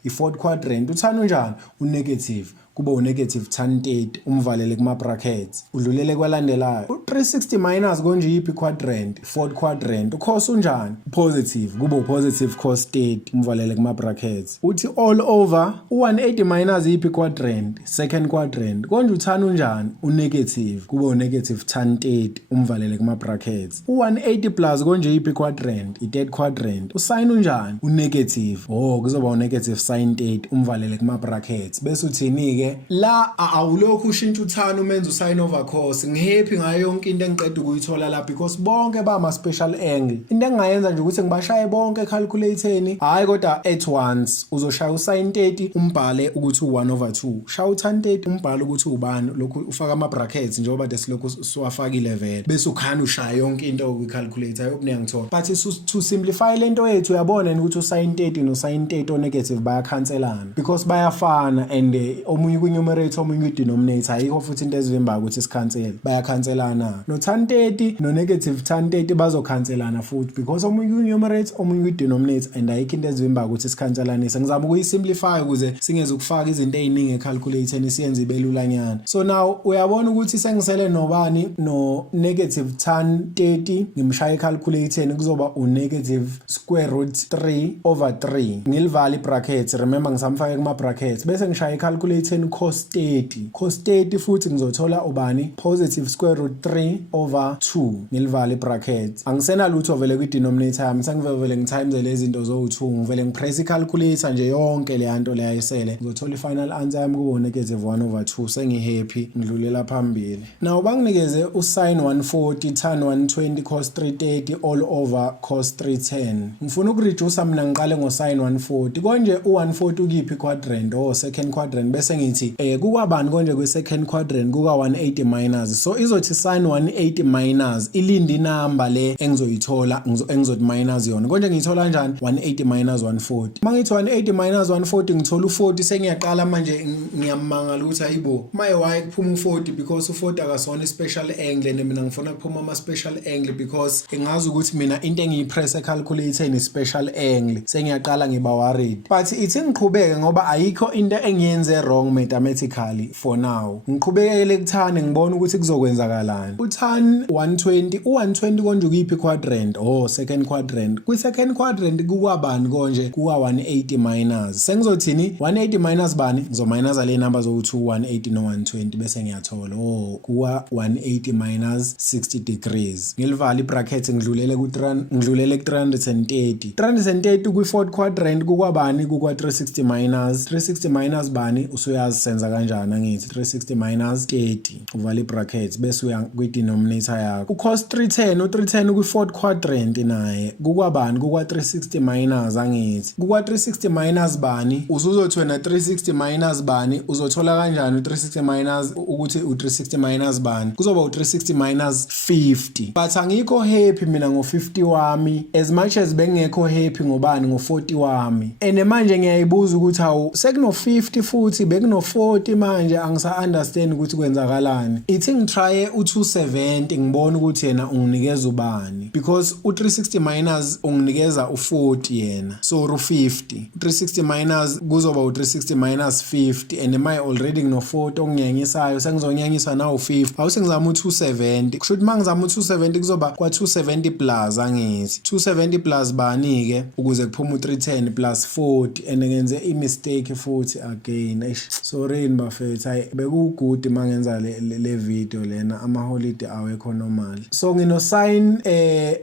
i fourth quadrant uthana unjani unegative kuba unegative tan 30 umvalele kuma brackets udlulele kwalandelayo u360 minus konje yipi quadrant fourth quadrant ukhosa unjani positive kuba upositive cos 30 umvalele kuma brackets uthi all over u180 minus yipi quadrant second quadrant konje uthana unjani unegative kuba unegative tan 30 umvalele kuma brackets u180 plus konje yipi quadrant i third quadrant usign unjani unegative kuzoba unegative sin 30 umvalele kuma brackets bese uthini ke la awulokhu ushintsha uthana umenza usign over cos ngihappy ngayo yonke into engiqeda ukuyithola la because bonke bama special angle into engayenza nje ukuthi ngibashaye bonke calculatorni hayi kodwa at once uzoshaya usin 30 umbhale ukuthi u1 over 2 shaya utan 30 umbhale ukuthi ubani lokhu ufaka ama brackets njengoba desilokhu siwafakile vele bese ukhana ushaya yonke into ku calculator ayobunye ngithola but to simplify lento yethu uyabona ukuthi usin 30 no sin 30 o negative bayakhanselana because bayafana and omunye ku-numerator omunye ku-denominator ayikho futhi into ezivimba ukuthi sikhansele bayakhanselana no tan 30 no negative tan 30 bazokhanselana futhi because omunye ku-numerator omunye ku-denominator and ayikho into ezivimba ukuthi sikhanselanise ngizama ukuyisimplify ukuze singeze ukufaka izinto eziningi ecalculator siyenze ibelulanyana so now uyabona ukuthi sengisele nobani no negative tan 30 ngimshaya ecalculator kuzoba u-negative square root 3 over 3 ngilivala i-brackets remember ngisamfake kuma brackets bese ngishaya ecalculator cos 30 futhi ngizothola ubani positive square root 3 over 2 ngilivala ibrackets angisena lutho vele kwi-denominator yami sengivele ngitimes lezi zinto zo2 ngivele ngipress i-calculator nje yonke le nto leyayisele ngizothola i-final answer yami kuba negative 1 over 2 sengihappy ngidlulela phambili now banginikeze usin 140 tan 120 cos 330 all over cos 310 ngifuna ukureduce mina ngiqale ngosin 140 konje u140 ukuphi quadrant second quadrant bese ngithi kukwabani konje kwe second quadrant kuka 180 minus so izothi sin 180 minus ilindi number le engizoyithola engizothi minus yona konje ngiyithola kanjani 180 minus 140 mangithi 180 minus 140 ngithola u40 sengiyaqala manje ngiyamangala ukuthi ayibo my why kuphuma u40 because u40 akasona special angle mina ngifuna kuphuma ama special angle because engazi ukuthi mina into engiyipress ecalculator ni special angle sengiyaqala ngiba worried but ithi ngiqhubeke ngoba ayikho into engiyenze wrong mathematically for now ngiqhubekele kuthane ngibona ukuthi kuzokwenzakalani utan 120 u120 konje ukuphi quadrant second quadrant kwi second quadrant kukwabani konje kuwa 180 minus sengizothini 180 minus bani ngizominus le number zo2 180 no 120 bese ngiyathola kuwa 180 minus 60 degrees ngilivala ibracket ngidlulele ku 330 kwi fourth quadrant kukwabani kukwa 360 minus bani usuyazi senza kanjani angithi 360 minus 30 uvala ibrackets bese uya kwi-denominator yakho u-cos 310 u310 kwi-fourth quadrant naye kukwabani kukwa 360 minus angithi kukwa 360 minus bani usuzothi wena 360 minus bani uzothola kanjani u360 minus ukuthi u360 minus bani kuzoba u360 minus 50 but angikho happy mina ngo50 wami as much as bengekho happy ngobani ngo40 wami and manje ngiyayibuza ukuthi hawu sekuno50 futhi bekuno40 manje angisa understand ukuthi kwenzakalani ithi ngitry u270 ngibona ukuthi yena unginikeza ubani because u360 minus unginikeza u40 yena so ru50 u360 minus kuzoba u360 minus 50 and am I already ngino40 ongiyanyisayo sengizonyanyiswa na u50 awusengizama u270 kusho ukuthi mangizama u270 kuzoba kwa 270 plus angithi 270 plus bani ke ukuze kuphume u310 plus 40 and ngenze i mistake futhi again Sorry bafethu, hayi bekugood mangenza le video lena ama-holiday awekho normal. So ngino sign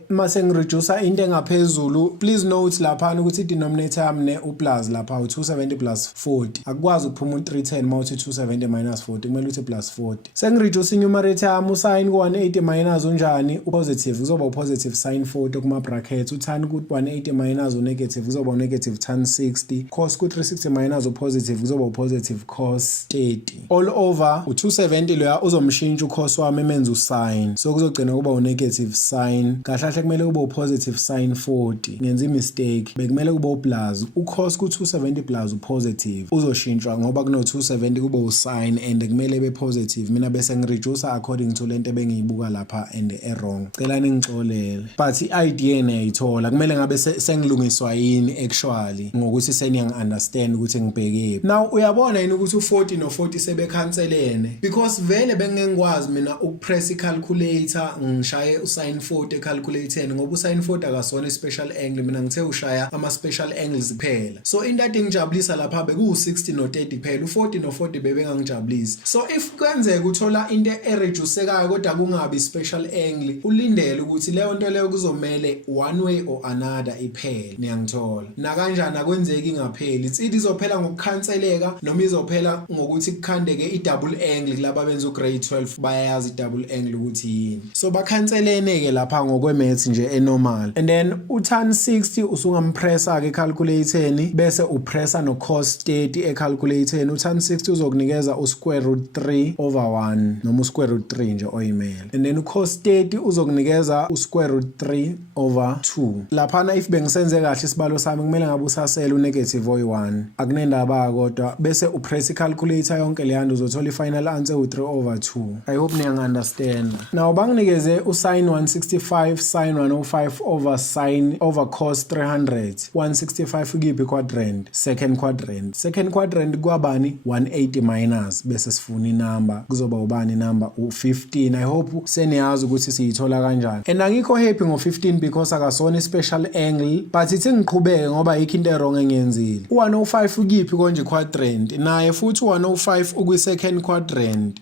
mase ngireduce into engaphezulu. Please note lapha ukuthi i-denominator yami ne uplus lapha u270 plus 40 akwazi ukuphuma u310 mawuthi 270 minus 40 kumele uthi plus 40. Sengireduce i-numerator yami usin ku180 minus unjani upositive kuzoba upositive sin 40 kuma brackets utan ku180 minus unegative kuzoba unegative tan 60 cos ku360 minus upositive kuzoba upositive cos 30 all over u270 loya uzomshintsha ucos wami emenza usin so kuzogcina kuba unegative sin kahle kumele kube upositive sin 40 ngenza imistake bekumele kube uplus ucos ku270 plus upositive uzoshintshwa ngoba kuno 270 kube usin and kumele be positive mina bese ngireduce according to lento ebengiyibuka lapha and errong cela ningixolele but i-idea niyayithola kumele ngabe sengilungiswa yini actually ngokuthi seniyangi-understand ukuthi ngibheke now uyabona yini ukuthi u40 no40 sebekhanselene because vele bengengikwazi mina ukupress i-calculator ngishaye usin 40 ecalculatoreni ngoba usin 40 akasona i-special angle mina ngithe ushaya ama-special angles kuphela so into ade ngijabulisa lapha beku-60 no30 kuphela u40 no40 bebengangijabulisi so if kwenzeka uthola into ereducekayo kodwa kungabi special angle ulindele ukuthi leyo nto leyo kuzomele one way or another iphele niyangithola na kanjani akwenzeki ngapheli ithi izophela ngokukhanseleka noma izophela ngokuthi kukhandeke i-double angle laba benza ugrade 12 bayayazi i-double angle ukuthi yini so bakhanselene ke lapha ngokwe-maths nje enormal and then u-tan 60 usungampressa ke ecalculatoreni bese upressa no cos 30 ecalculatoreni u-tan 60 uzokunikeza u-square root 3 over 1 noma u-square root 3 nje oyimele and then u-cos 30 uzokunikeza u-square root 3 over 2 laphana if bengisenze kahle isibalo sami kumele ngabe usasela u-negative oyi-1 akunendaba kodwa bese upress i-calculator yonke leyanda uzothola i-final answer u-3 over 2 I hope niyang-understand now banginikeze u-sin 165 sin 105 over cos 300 165 ukiphi quadrant second quadrant kwabani 180 minus bese sifuna inamba kuzoba ubani inamba u15 I hope seniyazi ukuthi siyithola kanjani and angikho happy ngo15 because akasona special angle but ithi ngiqhubeke ngoba yikho into wrong engiyenzile u105 ukiphi konje quadrant naye futhi u105 ukwi-second quadrant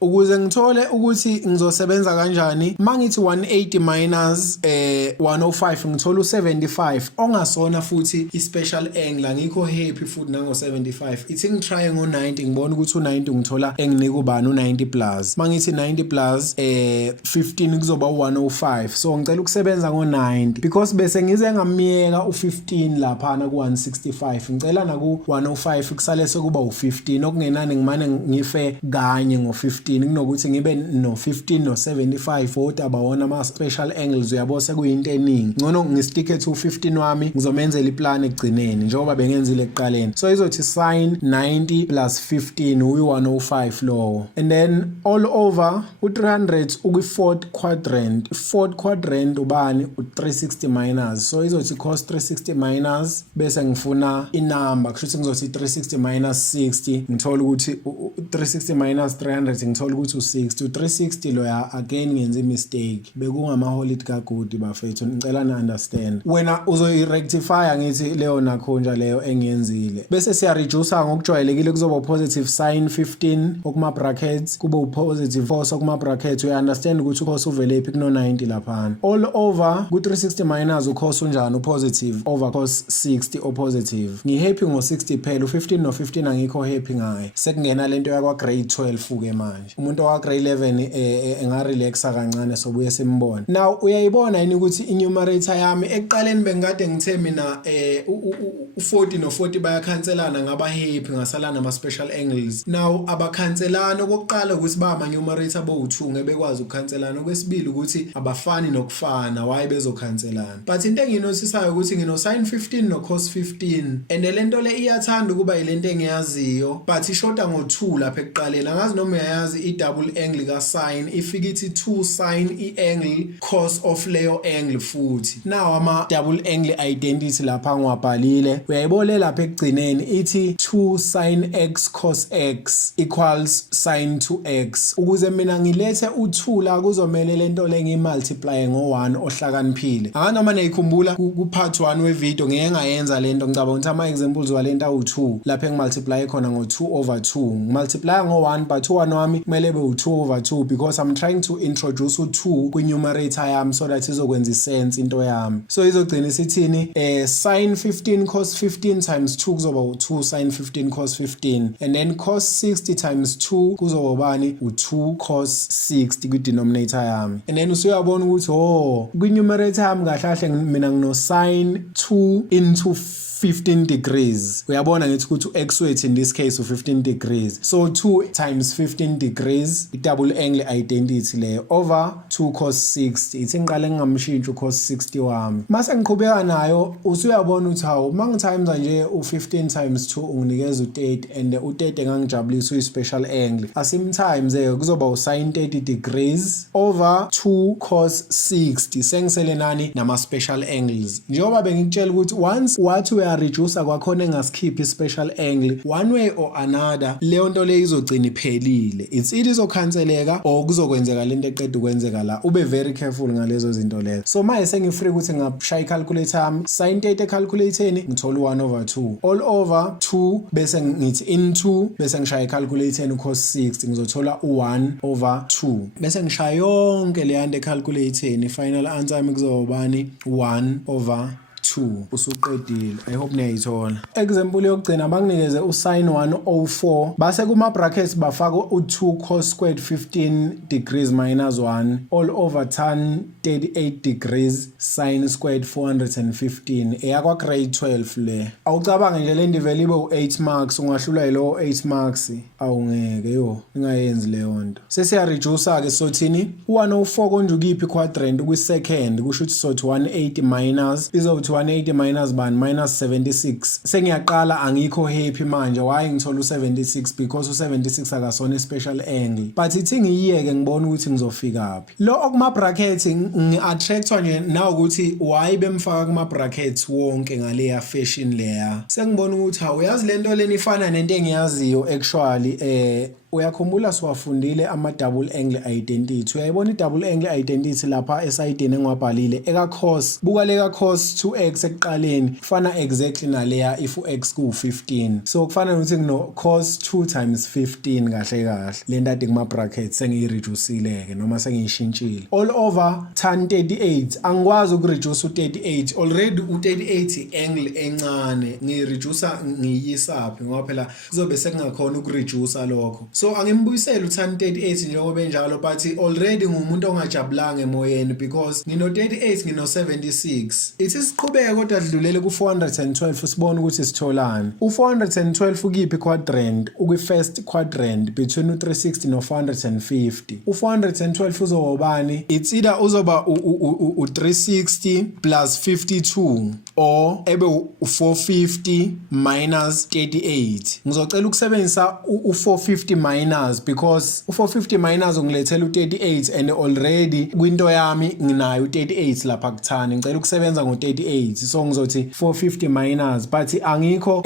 ukuze ngithole ukuthi ngizosebenza kanjani mangithi 180 minus 105 ngithola u75 ongasona futhi i-special angle angikho happy futhi nango75 ithi ngitry ngo90 ngibona ukuthi u90 ngithola enginika ubani u90 plus mangithi 90 plus 15 kuzoba u105 so ngicela ukusebenza ngo90 because bese ngize ngamiyeka u15 lapha na ku165 ngicela na ku105 kusale sekuba u15 okungenani ngimane ngife kanye ngo15 kunokuthi ngibe no15 no75 kodwa abawona ama special angles uyabo sekuyinto eningi ngcono ngisticke to 15 wami ngizomenzela iplan egcineni njengoba bengenzile ekuqaleni so izothi sin 90 plus 15 uyi105 lowo and then all over u300 ukwi-fourth quadrant ubani u360 minus so izothi cos 360 minus bese ngifuna inamba kushuthi ngizothi 360 minus 60 ngithola ukuthi 360 minus 300 ngithola ukuthi u60 u360 loya again ngenze mistake bekungama holiday kagood bafethu ngicela na understand wena uzoyirectify ngithi leyo nakhonja leyo engiyenzile bese siya reduce ngokujwayelekile kuzoba positive sin 15 okuma brackets kube upositive 4 okuma brackets you understand ukuthi cos uvele phi kuno 90 lapha all over ku360 minus ucos unjani upositive over cos 60 oppositive ngihappy ngo60 phela u15 no15 angikho happy ngaye sekungena lento yakwa grade 12 ke manje umuntu wa grade 11 engarelaxa kancane sobuye simbone now uyayibona yini ukuthi i-numerator yami ekuqaleni bengikade ngithe mina u40 no40 bayakhanselana ngaba happy ngasalana ama special angles now abakhanselana okokuqala ukuthi ba ama numerator bo2 ngebekwazi ukukhanselana okwesibili ukuthi abafani nokufana why bezokhanselana but into enginosisayo ukuthi ngino sin 15 no cos 15 and lento le iyathanda ukuba ilento engiyaziyo but ishota ngo2 lapha ekuqaleni angazi noma uyayazi i-double angle ka sin ifika ithi 2 sin i-angle cos of leyo angle futhi now ama double angle identity lapha ngiwabhalile uyayibona lapha ekugcineni ithi 2 sin x cos x equals sin 2x ukuze mina ngilethe u2 la kuzomela lento le ngimultiply ngo1 ohlakaniphile anganoma neyikhumbula ku part 1 wevideo ngeke ngayenza lento ngicabanga ukuthi ama examples walento awu2 lapha engimultiply khona ngo-2/2 ngimultiply ngo-1 but u1 wami kumele ebe u2/2 because I'm trying to introduce u2 kwi-numerator yami so that izokwenza isense into yami. So izogcina isithini sin 15 cos 15 times 2 kuzoba u2 sin 15 cos 15 and then cos 60 times 2 kuzoba ubani u2 cos 60 kwi-denominator yami. And then usuyabona ukuthi kwi-numerator yami kahle mina ngino sin 2 into 15 degrees. Uyabona ngithi ukuthi x weight in this case u15 degrees. So 2 times 15 degrees i-double angle identity leyo over 2 cos 60. Ithi ngiqale ngingamshintsha cos 60 wami. Mase ngiqhubeka nayo usuyabona ukuthi hawo mangitimes nje u15 times 2 unginikeza u30 and u30 engangijabulisa uyi-special angle. Asimtimes kuzoba u-sin 30 degrees over 2 cos 60. Sengisele nani nama-special angles. Njengoba bengikutshela ukuthi once wathi reducer kwakhona engasikhiphi special angle one way or another leyo nto le izogcina iphelile. It's either izokhanseleka or kuzokwenzeka lento eqeda ukwenzeka la. Ube very careful ngalezo zinto lezo. So manje sengifree ukuthi ngashaya i-calculator yami sin 30 ecalculatorni ngithola 1/2 all over 2 bese ngithi into bese ngishaya i-calculatorni cos 60 ngizothola u1/2 bese ngishaya yonke le yanto ecalculatorni final answer yami kuzobani 1/2 usuqedile. I hope niyayithola. Example yokugcina banginikeze usin 1/4 base kuma brackets bafaka u2 cos squared 15 degrees minus 1 all over tan 38 degrees sin squared 415 eyakwa grade 12 le. Awucabange nje le ndivele ibe u8 marks ungahlula yilo 8 marks awungeke ningayenzi leyo nto. Sesiya reducer ke sothini u1/4 konje ukiphi quadrant kwi-second kusho ukuthi sothi 180 minus izokuthi 180 minus bani minus 76. Sengiyaqala angikho happy manje why ngithola u76 because u76 akasona special angle but ithi ngiyeke ngibona ukuthi ngizofikapi. Lo okuma brackets ngi-attractwa nje na ukuthi why bemfaka kuma brackets wonke ngale ya fashion layer. Sengibona ukuthi awuyazi lento leni ifana nento engiyaziyo actually uyakhumbula siwafundile ama-double angle identity. Uyayibona i-double angle identity lapha esayidini engiwabhalile eka cos buka leka cos 2x ekuqaleni kufana exactly naleya if u-x ku-15 so kufana nokuthi ngino cos 2 times 15 kahle lento ade kuma-brackets sengiyireducile-ke noma sengiyishintshile all over tan 38 angikwazi ukureduce u38 already u38 angle encane ngiyireducer ngiyisaphi ngoba phela kuzobe sekungakhona ukureducer lokho. So angimbuyisela u-tan 38 njengoba enjalo but already ngumuntu ongajabulanga emoyeni because ngino 38 ngino 76. Ithi siqhubeke kodwa dlulele ku412 sibone ukuthi sitholani. U412 ukiphi quadrant ukwi-first quadrant between u360 no450. U412 uzobani it's either uzoba u360 plus 52 or ebe u450 minus 38. Ngizocela ukusebenzisa u450 minus because u450 minus ungilethela u38 and already kwinto yami nginayo u38 lapha kuthani ngicela ukusebenza ngo38 so ngizothi 450 minus but angikho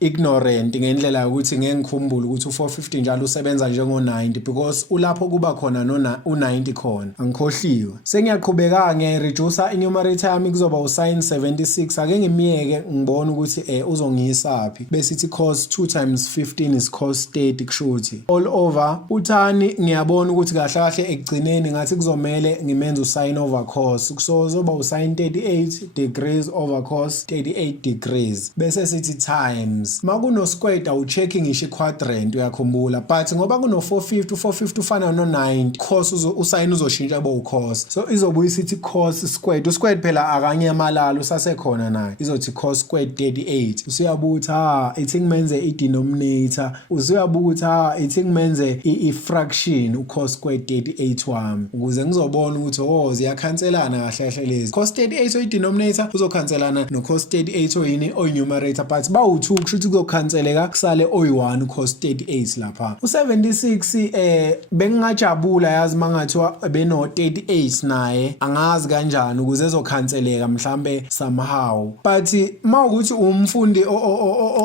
ignorant ngendlela ukuthi ngeke ngikhumbule ukuthi u450 njalo usebenza njengo90 because ulapho kuba khona u90 khona angikhohliwe. Sengiyaqhubeka ngiyareducer i-numerator yami kuzoba usin 76 ake ngimiyeke ngibone ukuthi uzongiyisaphi bese ithi cos 2 times 15 is cos 30 kushuthi all over uthani ngiyabona ukuthi kahle ekugcineni ngathi kuzomela ngimenze usin over cos so zoba usin 38 degrees over cos 38 degrees bese sithi times makuno squared awuchecking ngisho quadrant uyakhumbula but ngoba kuno 450 ufana no90 cos usin uzoshintsha ube ucos so izobuya isithi cos squared usquared phela akanyamalala usasekhona naye izothi cos squared 38 usuyabuka ithi ngimenze i-denominator usuyabuka ithi ngimenze i-fraction u-cos squared 38 wami ukuze ngizobona ukuthi ziyakhanselana kahle lezi cos 38 oyi-denominator uzokhanselana no-cos 38 oyini oyi-numerator but bawu2 kusho ukuthi kuzokhanseleka kusale oyi1 cos 38 lapha u76 bengingajabula yazi mangathiwa beno38 naye angazi kanjani ukuze ezokhanseleka mhlambe somehow but mawukuthi umfundi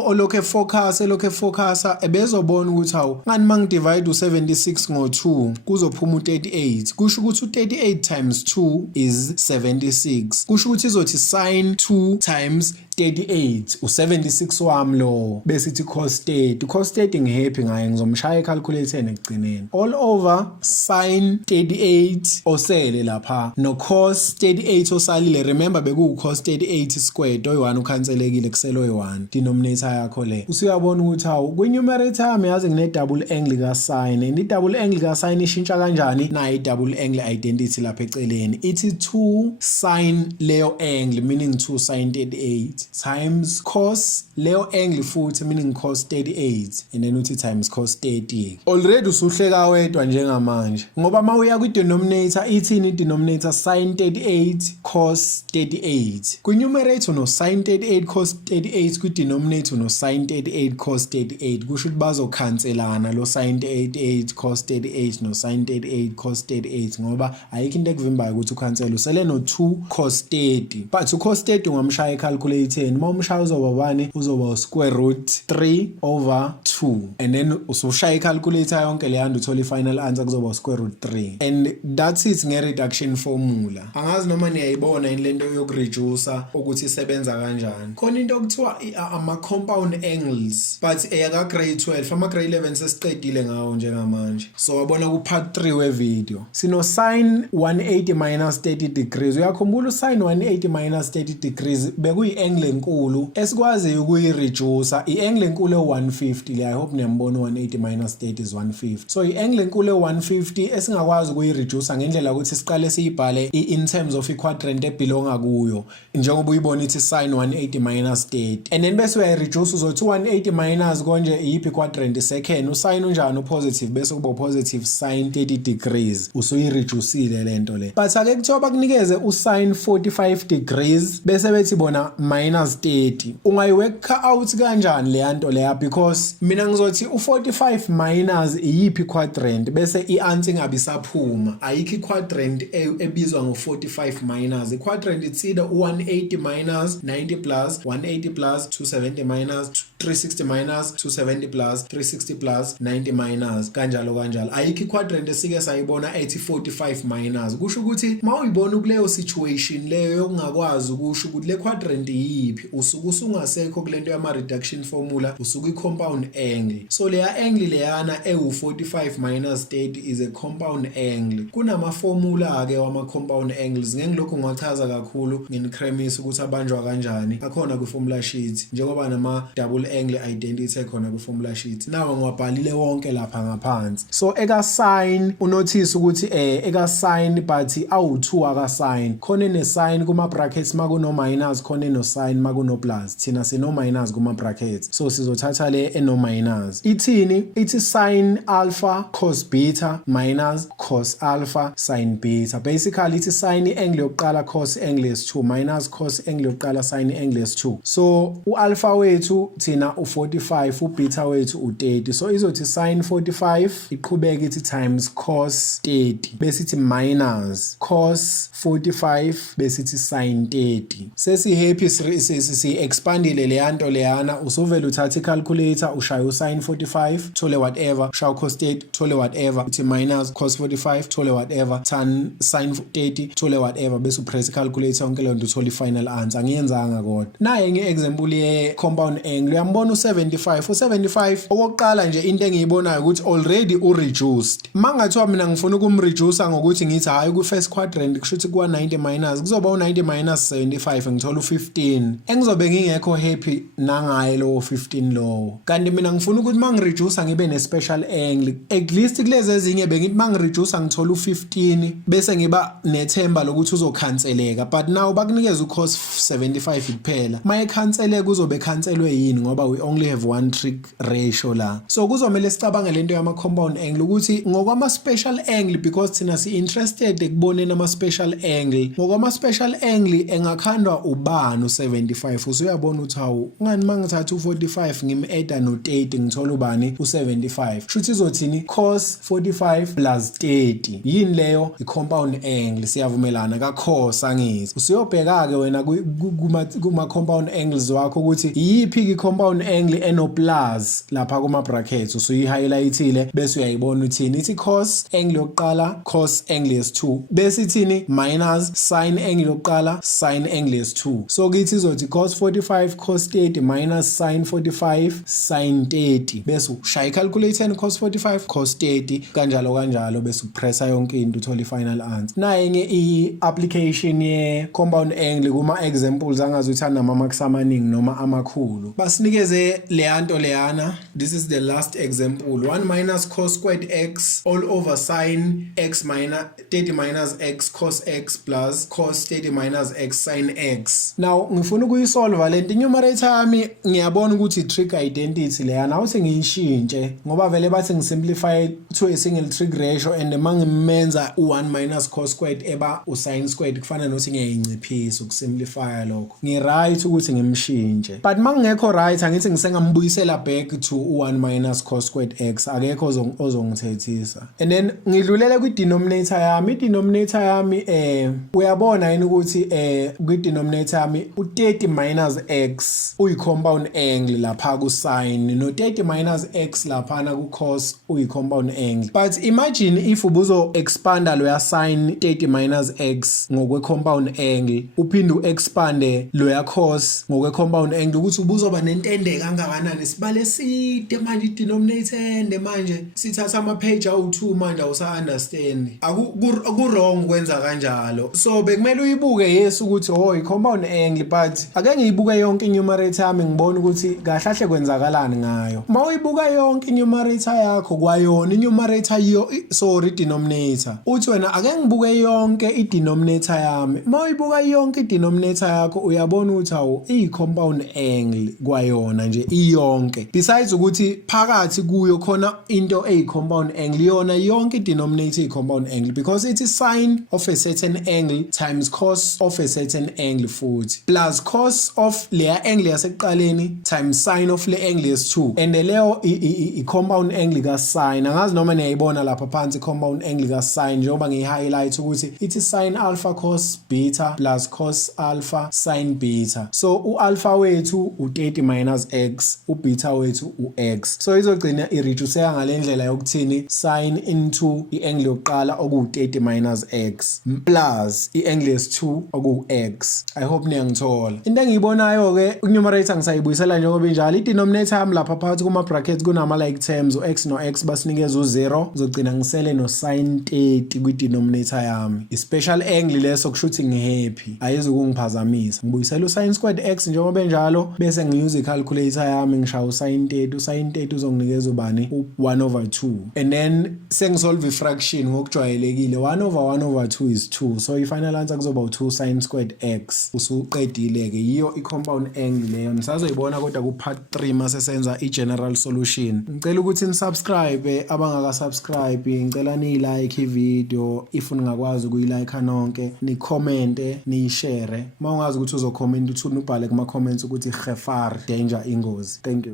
olokhe focusa ebezobona ukuthi hawu ngani mangidivide u76 ngo2 kuzophuma u38 kusho ukuthi u38 times 2 is 76 kusho ukuthi izothi sin 2 times 38 u76 wami lo bese ithi cos 30 cos 30 ngihappy ngaye ngizomshaya ecalculator ekugcineni all over sin 38 osele lapha no cos 38 osalile remember beku cos 38 squared oyi1 ukhanselekile kuselo oyi1 denominator yakho le usuyabona ukuthi hawu ku numerator yami yazi ngine double angle ka sin and i double angle ka sin ishintsha kanjani na i double angle identity lapha eceleni ithi 2 sin leyo angle meaning 2 sin 38 times cos leyo angle futhi meaning cos 38 and then uthi times cos 30 already usuhleka wedwa njengamanje ngoba mawuya ku denominator ithini denominator sin 38 cos 38 ku numerator no sin 38 cos 38 ku denominator no sin 38 cos 38 kusho ukuthi bazokhanselana lo sin 38 cos 38 no sin 38 cos 38 ngoba ayikho into ekuvimbayo ukuthi ukhansele usele no 2 cos 30 but u cos 30 ungamshaya ecalculator mawumshaya uzoba bani uzoba square root 3 over 2 and then usushaya icalculator yonke le yanda uthola i-final answer kuzoba square root 3 and that's it nge-reduction formula angazi noma niyayibona yini lento yokureduce ukuthi isebenza kanjani khona into okuthiwa ama-compound angles but eyaka grade 12 ama-grade 11 sesiqedile ngawo njengamanje so wabona ku-part 3 we-video sino sin 180 minus 30 degrees uyakhumbula usin 180 minus 30 degrees bekuyi-angle enkulu esikwaziyo ukuyi-reduce i-angle enkulu e-150 le I hope niyambona 180 minus 30 is 150 so i-angle enkulu e-150 esingakwazi ukuyi-reduce ngendlela ukuthi siqale siyibhale in terms of i-quadrant ebelonga kuyo njengoba uyibona ithi sin 180 minus 30 and then bese uyayi-reduce uzothi 180 minus konje iyiphi quadrant second usin unjani upositive bese kuba positive sin 30 degrees usuyi-reduceile lento le but ake kuthiwa bakunikeze usin 45 degrees bese bethi bona minus 30 ungayiwork out kanjani le yanto leya because mina ngizothi u45 minus iyiphi quadrant bese i-answer ingabe isaphuma ayikho quadrant ebizwa ngo45 minus i-quadrant it's either 180 minus 90 plus 180 plus 270 minus 360 minus 270 plus 360 plus 90 minus kanjalo ayikho quadrant esike sayibona ethi 45 minus kusho ukuthi mawuyibona kuleyo situation leyo yokungakwazi ukusho ukuthi le quadrant iyiphi usuke usungasekho kulento yama reduction formula usuke i-compound angle so leya angle leyana ewu45 minus 30 is a compound angle kunama formula ke wama compound angles ngengilokho ngiwachaza kakhulu nginicremise ukuthi abanjwa kanjani akhona ku formula sheet njengoba nama double angle identity ekhona ku formula sheet nawo ngiwabhalile wonke lapha ngaphansi so eka sin unotice ukuthi eka sin but awu2 aka sin khona ne sin kuma brackets makuno minus khona no sin makuno plus thina sino minus kuma brackets so sizothatha le eno minus ithini ithi sin alpha cos beta minus cos alpha sin beta basically ithi sin angle yokuqala cos angle is 2 minus cos angle yokuqala sin angle is 2 so u-alpha wethu thina u45 u-beta wethu u30 so izothi sin 45 iqhubeka ithi times cos 30 bese ithi minus cos 45 bese ithi sin 30 sesi happy si expandile le yanto leyana usuvela uthatha icalculator ushaya usin 45 thole whatever ushaya cos 30 thole whatever uthi minus cos 45 thole whatever tan sin 30 thole whatever bese upress calculator yonke lento uthola i-final answer ngiyenzanga kodwa naye ngeexample ye compound angle uyambona u75 okokuqala nje into engiyibonayo ukuthi already u-reduced mangathiwa mina ngifuna ukumreduce ngokuthi ngithi hayi ku first quadrant kushuthi kuwa 90 minus kuzoba u90 minus 75 ngithola u15 engizobe ngingekho happy nangaye lo 15 lo kanti mina ngifuna ukuthi mangireduce ngibe ne special angle at least kulezi ezinye bengithi mangireduce ngithola u15 bese ngiba nethemba lokuthi uzokhanseleka but now bakunikeza ucos 75 kuphela maye khanseleke kuzobe khanselwe yini ngoba we only have one trig ratio la so kuzomela sicabange lento yama compound angle ukuthi ngokwama special angle because thina si interested ekuboneni ama special angle ngokwama special angle engakhandwa ubani u75 usuyabona ukuthi hawu ngani mangithatha u45 ngim-add no 30 ngithola ubani u75 shuthi izothini cos 45 plus 30 yini leyo i-compound angle siyavumelana ka cos angithi usuyobheka ke wena kuma compound angles wakho ukuthi iyiphi i-compound angle eno plus lapha kuma brackets usuyi-highlightile bese uyayibona uthini ithi cos angle yokuqala cos angle is 2 bese ithini minus sin angle yokuqala sin angle is 2 so kithi izothi cos 45 cos 30 minus sin 45 sin 30 bese ushaya calculator cos 45 cos 30 kanjalo bese upressa yonke into uthola i-final answer. Naye i-application ye-compound angle kuma-examples angazuthi anama-marks amaningi noma amakhulu. Basinikeze leyanto leyana. This is the last example. 1 minus cos squared x all over sin x minus 30 minus x cos x plus cos 30 minus x sin x. Now ngifuna ukuyisolve lento numerator yami ngiyabona ukuthi trig identity leyana awuthi ngiyishintshe ngoba vele bathi ngisimplify to a single trig ratio and mangimenza u1 minus cos squared eba usin squared kufana nothi ngiyayinciphisa ukusimplify lokho. Ngi-right ukuthi ngimshintshe. But mangekho right angithi ngisengambuyisela back to u1 minus cos squared x akekho ozongithethisa. And then ngidlulele kwi-denominator yami. I-denominator yami uyabona yini ukuthi kwi-denominator yami u30 minus x uyi-compound angle lapha ku-sin no 30 minus x laphana ku-cos uyi-compound angle. But imagine if ubuzo-expanda loya sin 30 minus x ngokwe-compound angle uphinde u-expande loya cos ngokwe-compound angle ukuthi ubuzoba nentende kangakanani. Sibale side manje i-denominator ende manje sithatha ama-page awu-2 manje awusa-understand. Aku-wrong kwenza kanjalo. So bekumele uyibuke yes ukuthi i-compound angle but ake ngiyibuke yonke i-numerator yami ngibona ukuthi kahle kwenzakalani ngayo. Ma uyibuka yonke i-numerator yakho kwayona i-numerator denominator uthi wena ake ngibuke yonke i-denominator yami. Ma uyibuka yonke i-denominator yakho uyabona ukuthi i-compound angle kwayona nje iyonke. Besides ukuthi phakathi kuyo khona into eyi-compound angle yona yonke i-denominator i-compound angle because it is sine of a certain angle times cos of a certain angle futhi plus cos of leya angle yasekuqaleni times sine of le angle yesi2 and leyo i-compound angle ka-sine. Angazi noma niyayibona lapha phansi i-compound angle ka-sine njengoba ngiyi-highlight ukuthi it is sine alpha cos beta plus cos alpha sin beta. So u-alpha wethu u30 minus x, ubeta wethu u-x. So izogcina i-reduceka ngale ndlela yokuthini sine into i-angle yokuqala oku-30 minus x plus i-angle yesi2 oku-x. I hope niyangithola. Into engiyibonayo-ke i-numerator ngisayibuyisela njengoba injalo. I-denominator yami lapha phakathi kuma-brackets kunama-like terms u-x no-x basinikeza u0 ngizogcina ngisele no-sin 30 kwi-denominator yami. I-special angle leso kusho ukuthi ngi-happy ayizukungiphazamisa. Ngibuyisela u-sin squared x njengoba enjalo bese ngiyuza i-calculator yami ngishaya u-sin 30. U-sin 30 uzonginikeza ubani u1/2 and then sengisolve i-fraction ngokujwayelekile 1/1/2 is 2 so i-final answer kuzoba u2 sin squared x. Usuqedile-ke yiyo i-compound angle leyo. Nisazoyibona kodwa ku-part 3 masesenza i-general solution. Ngicela ukuthi nisubscribe abangaka-subscribe, ngicela ni-like i-video if ningakwazi ukuyilike nonke, ni-commente, ni-share. Uma ungazi ukuthi uzocomment uthi ubhale kuma-comments ukuthi gefar danger ingozi. Thank you.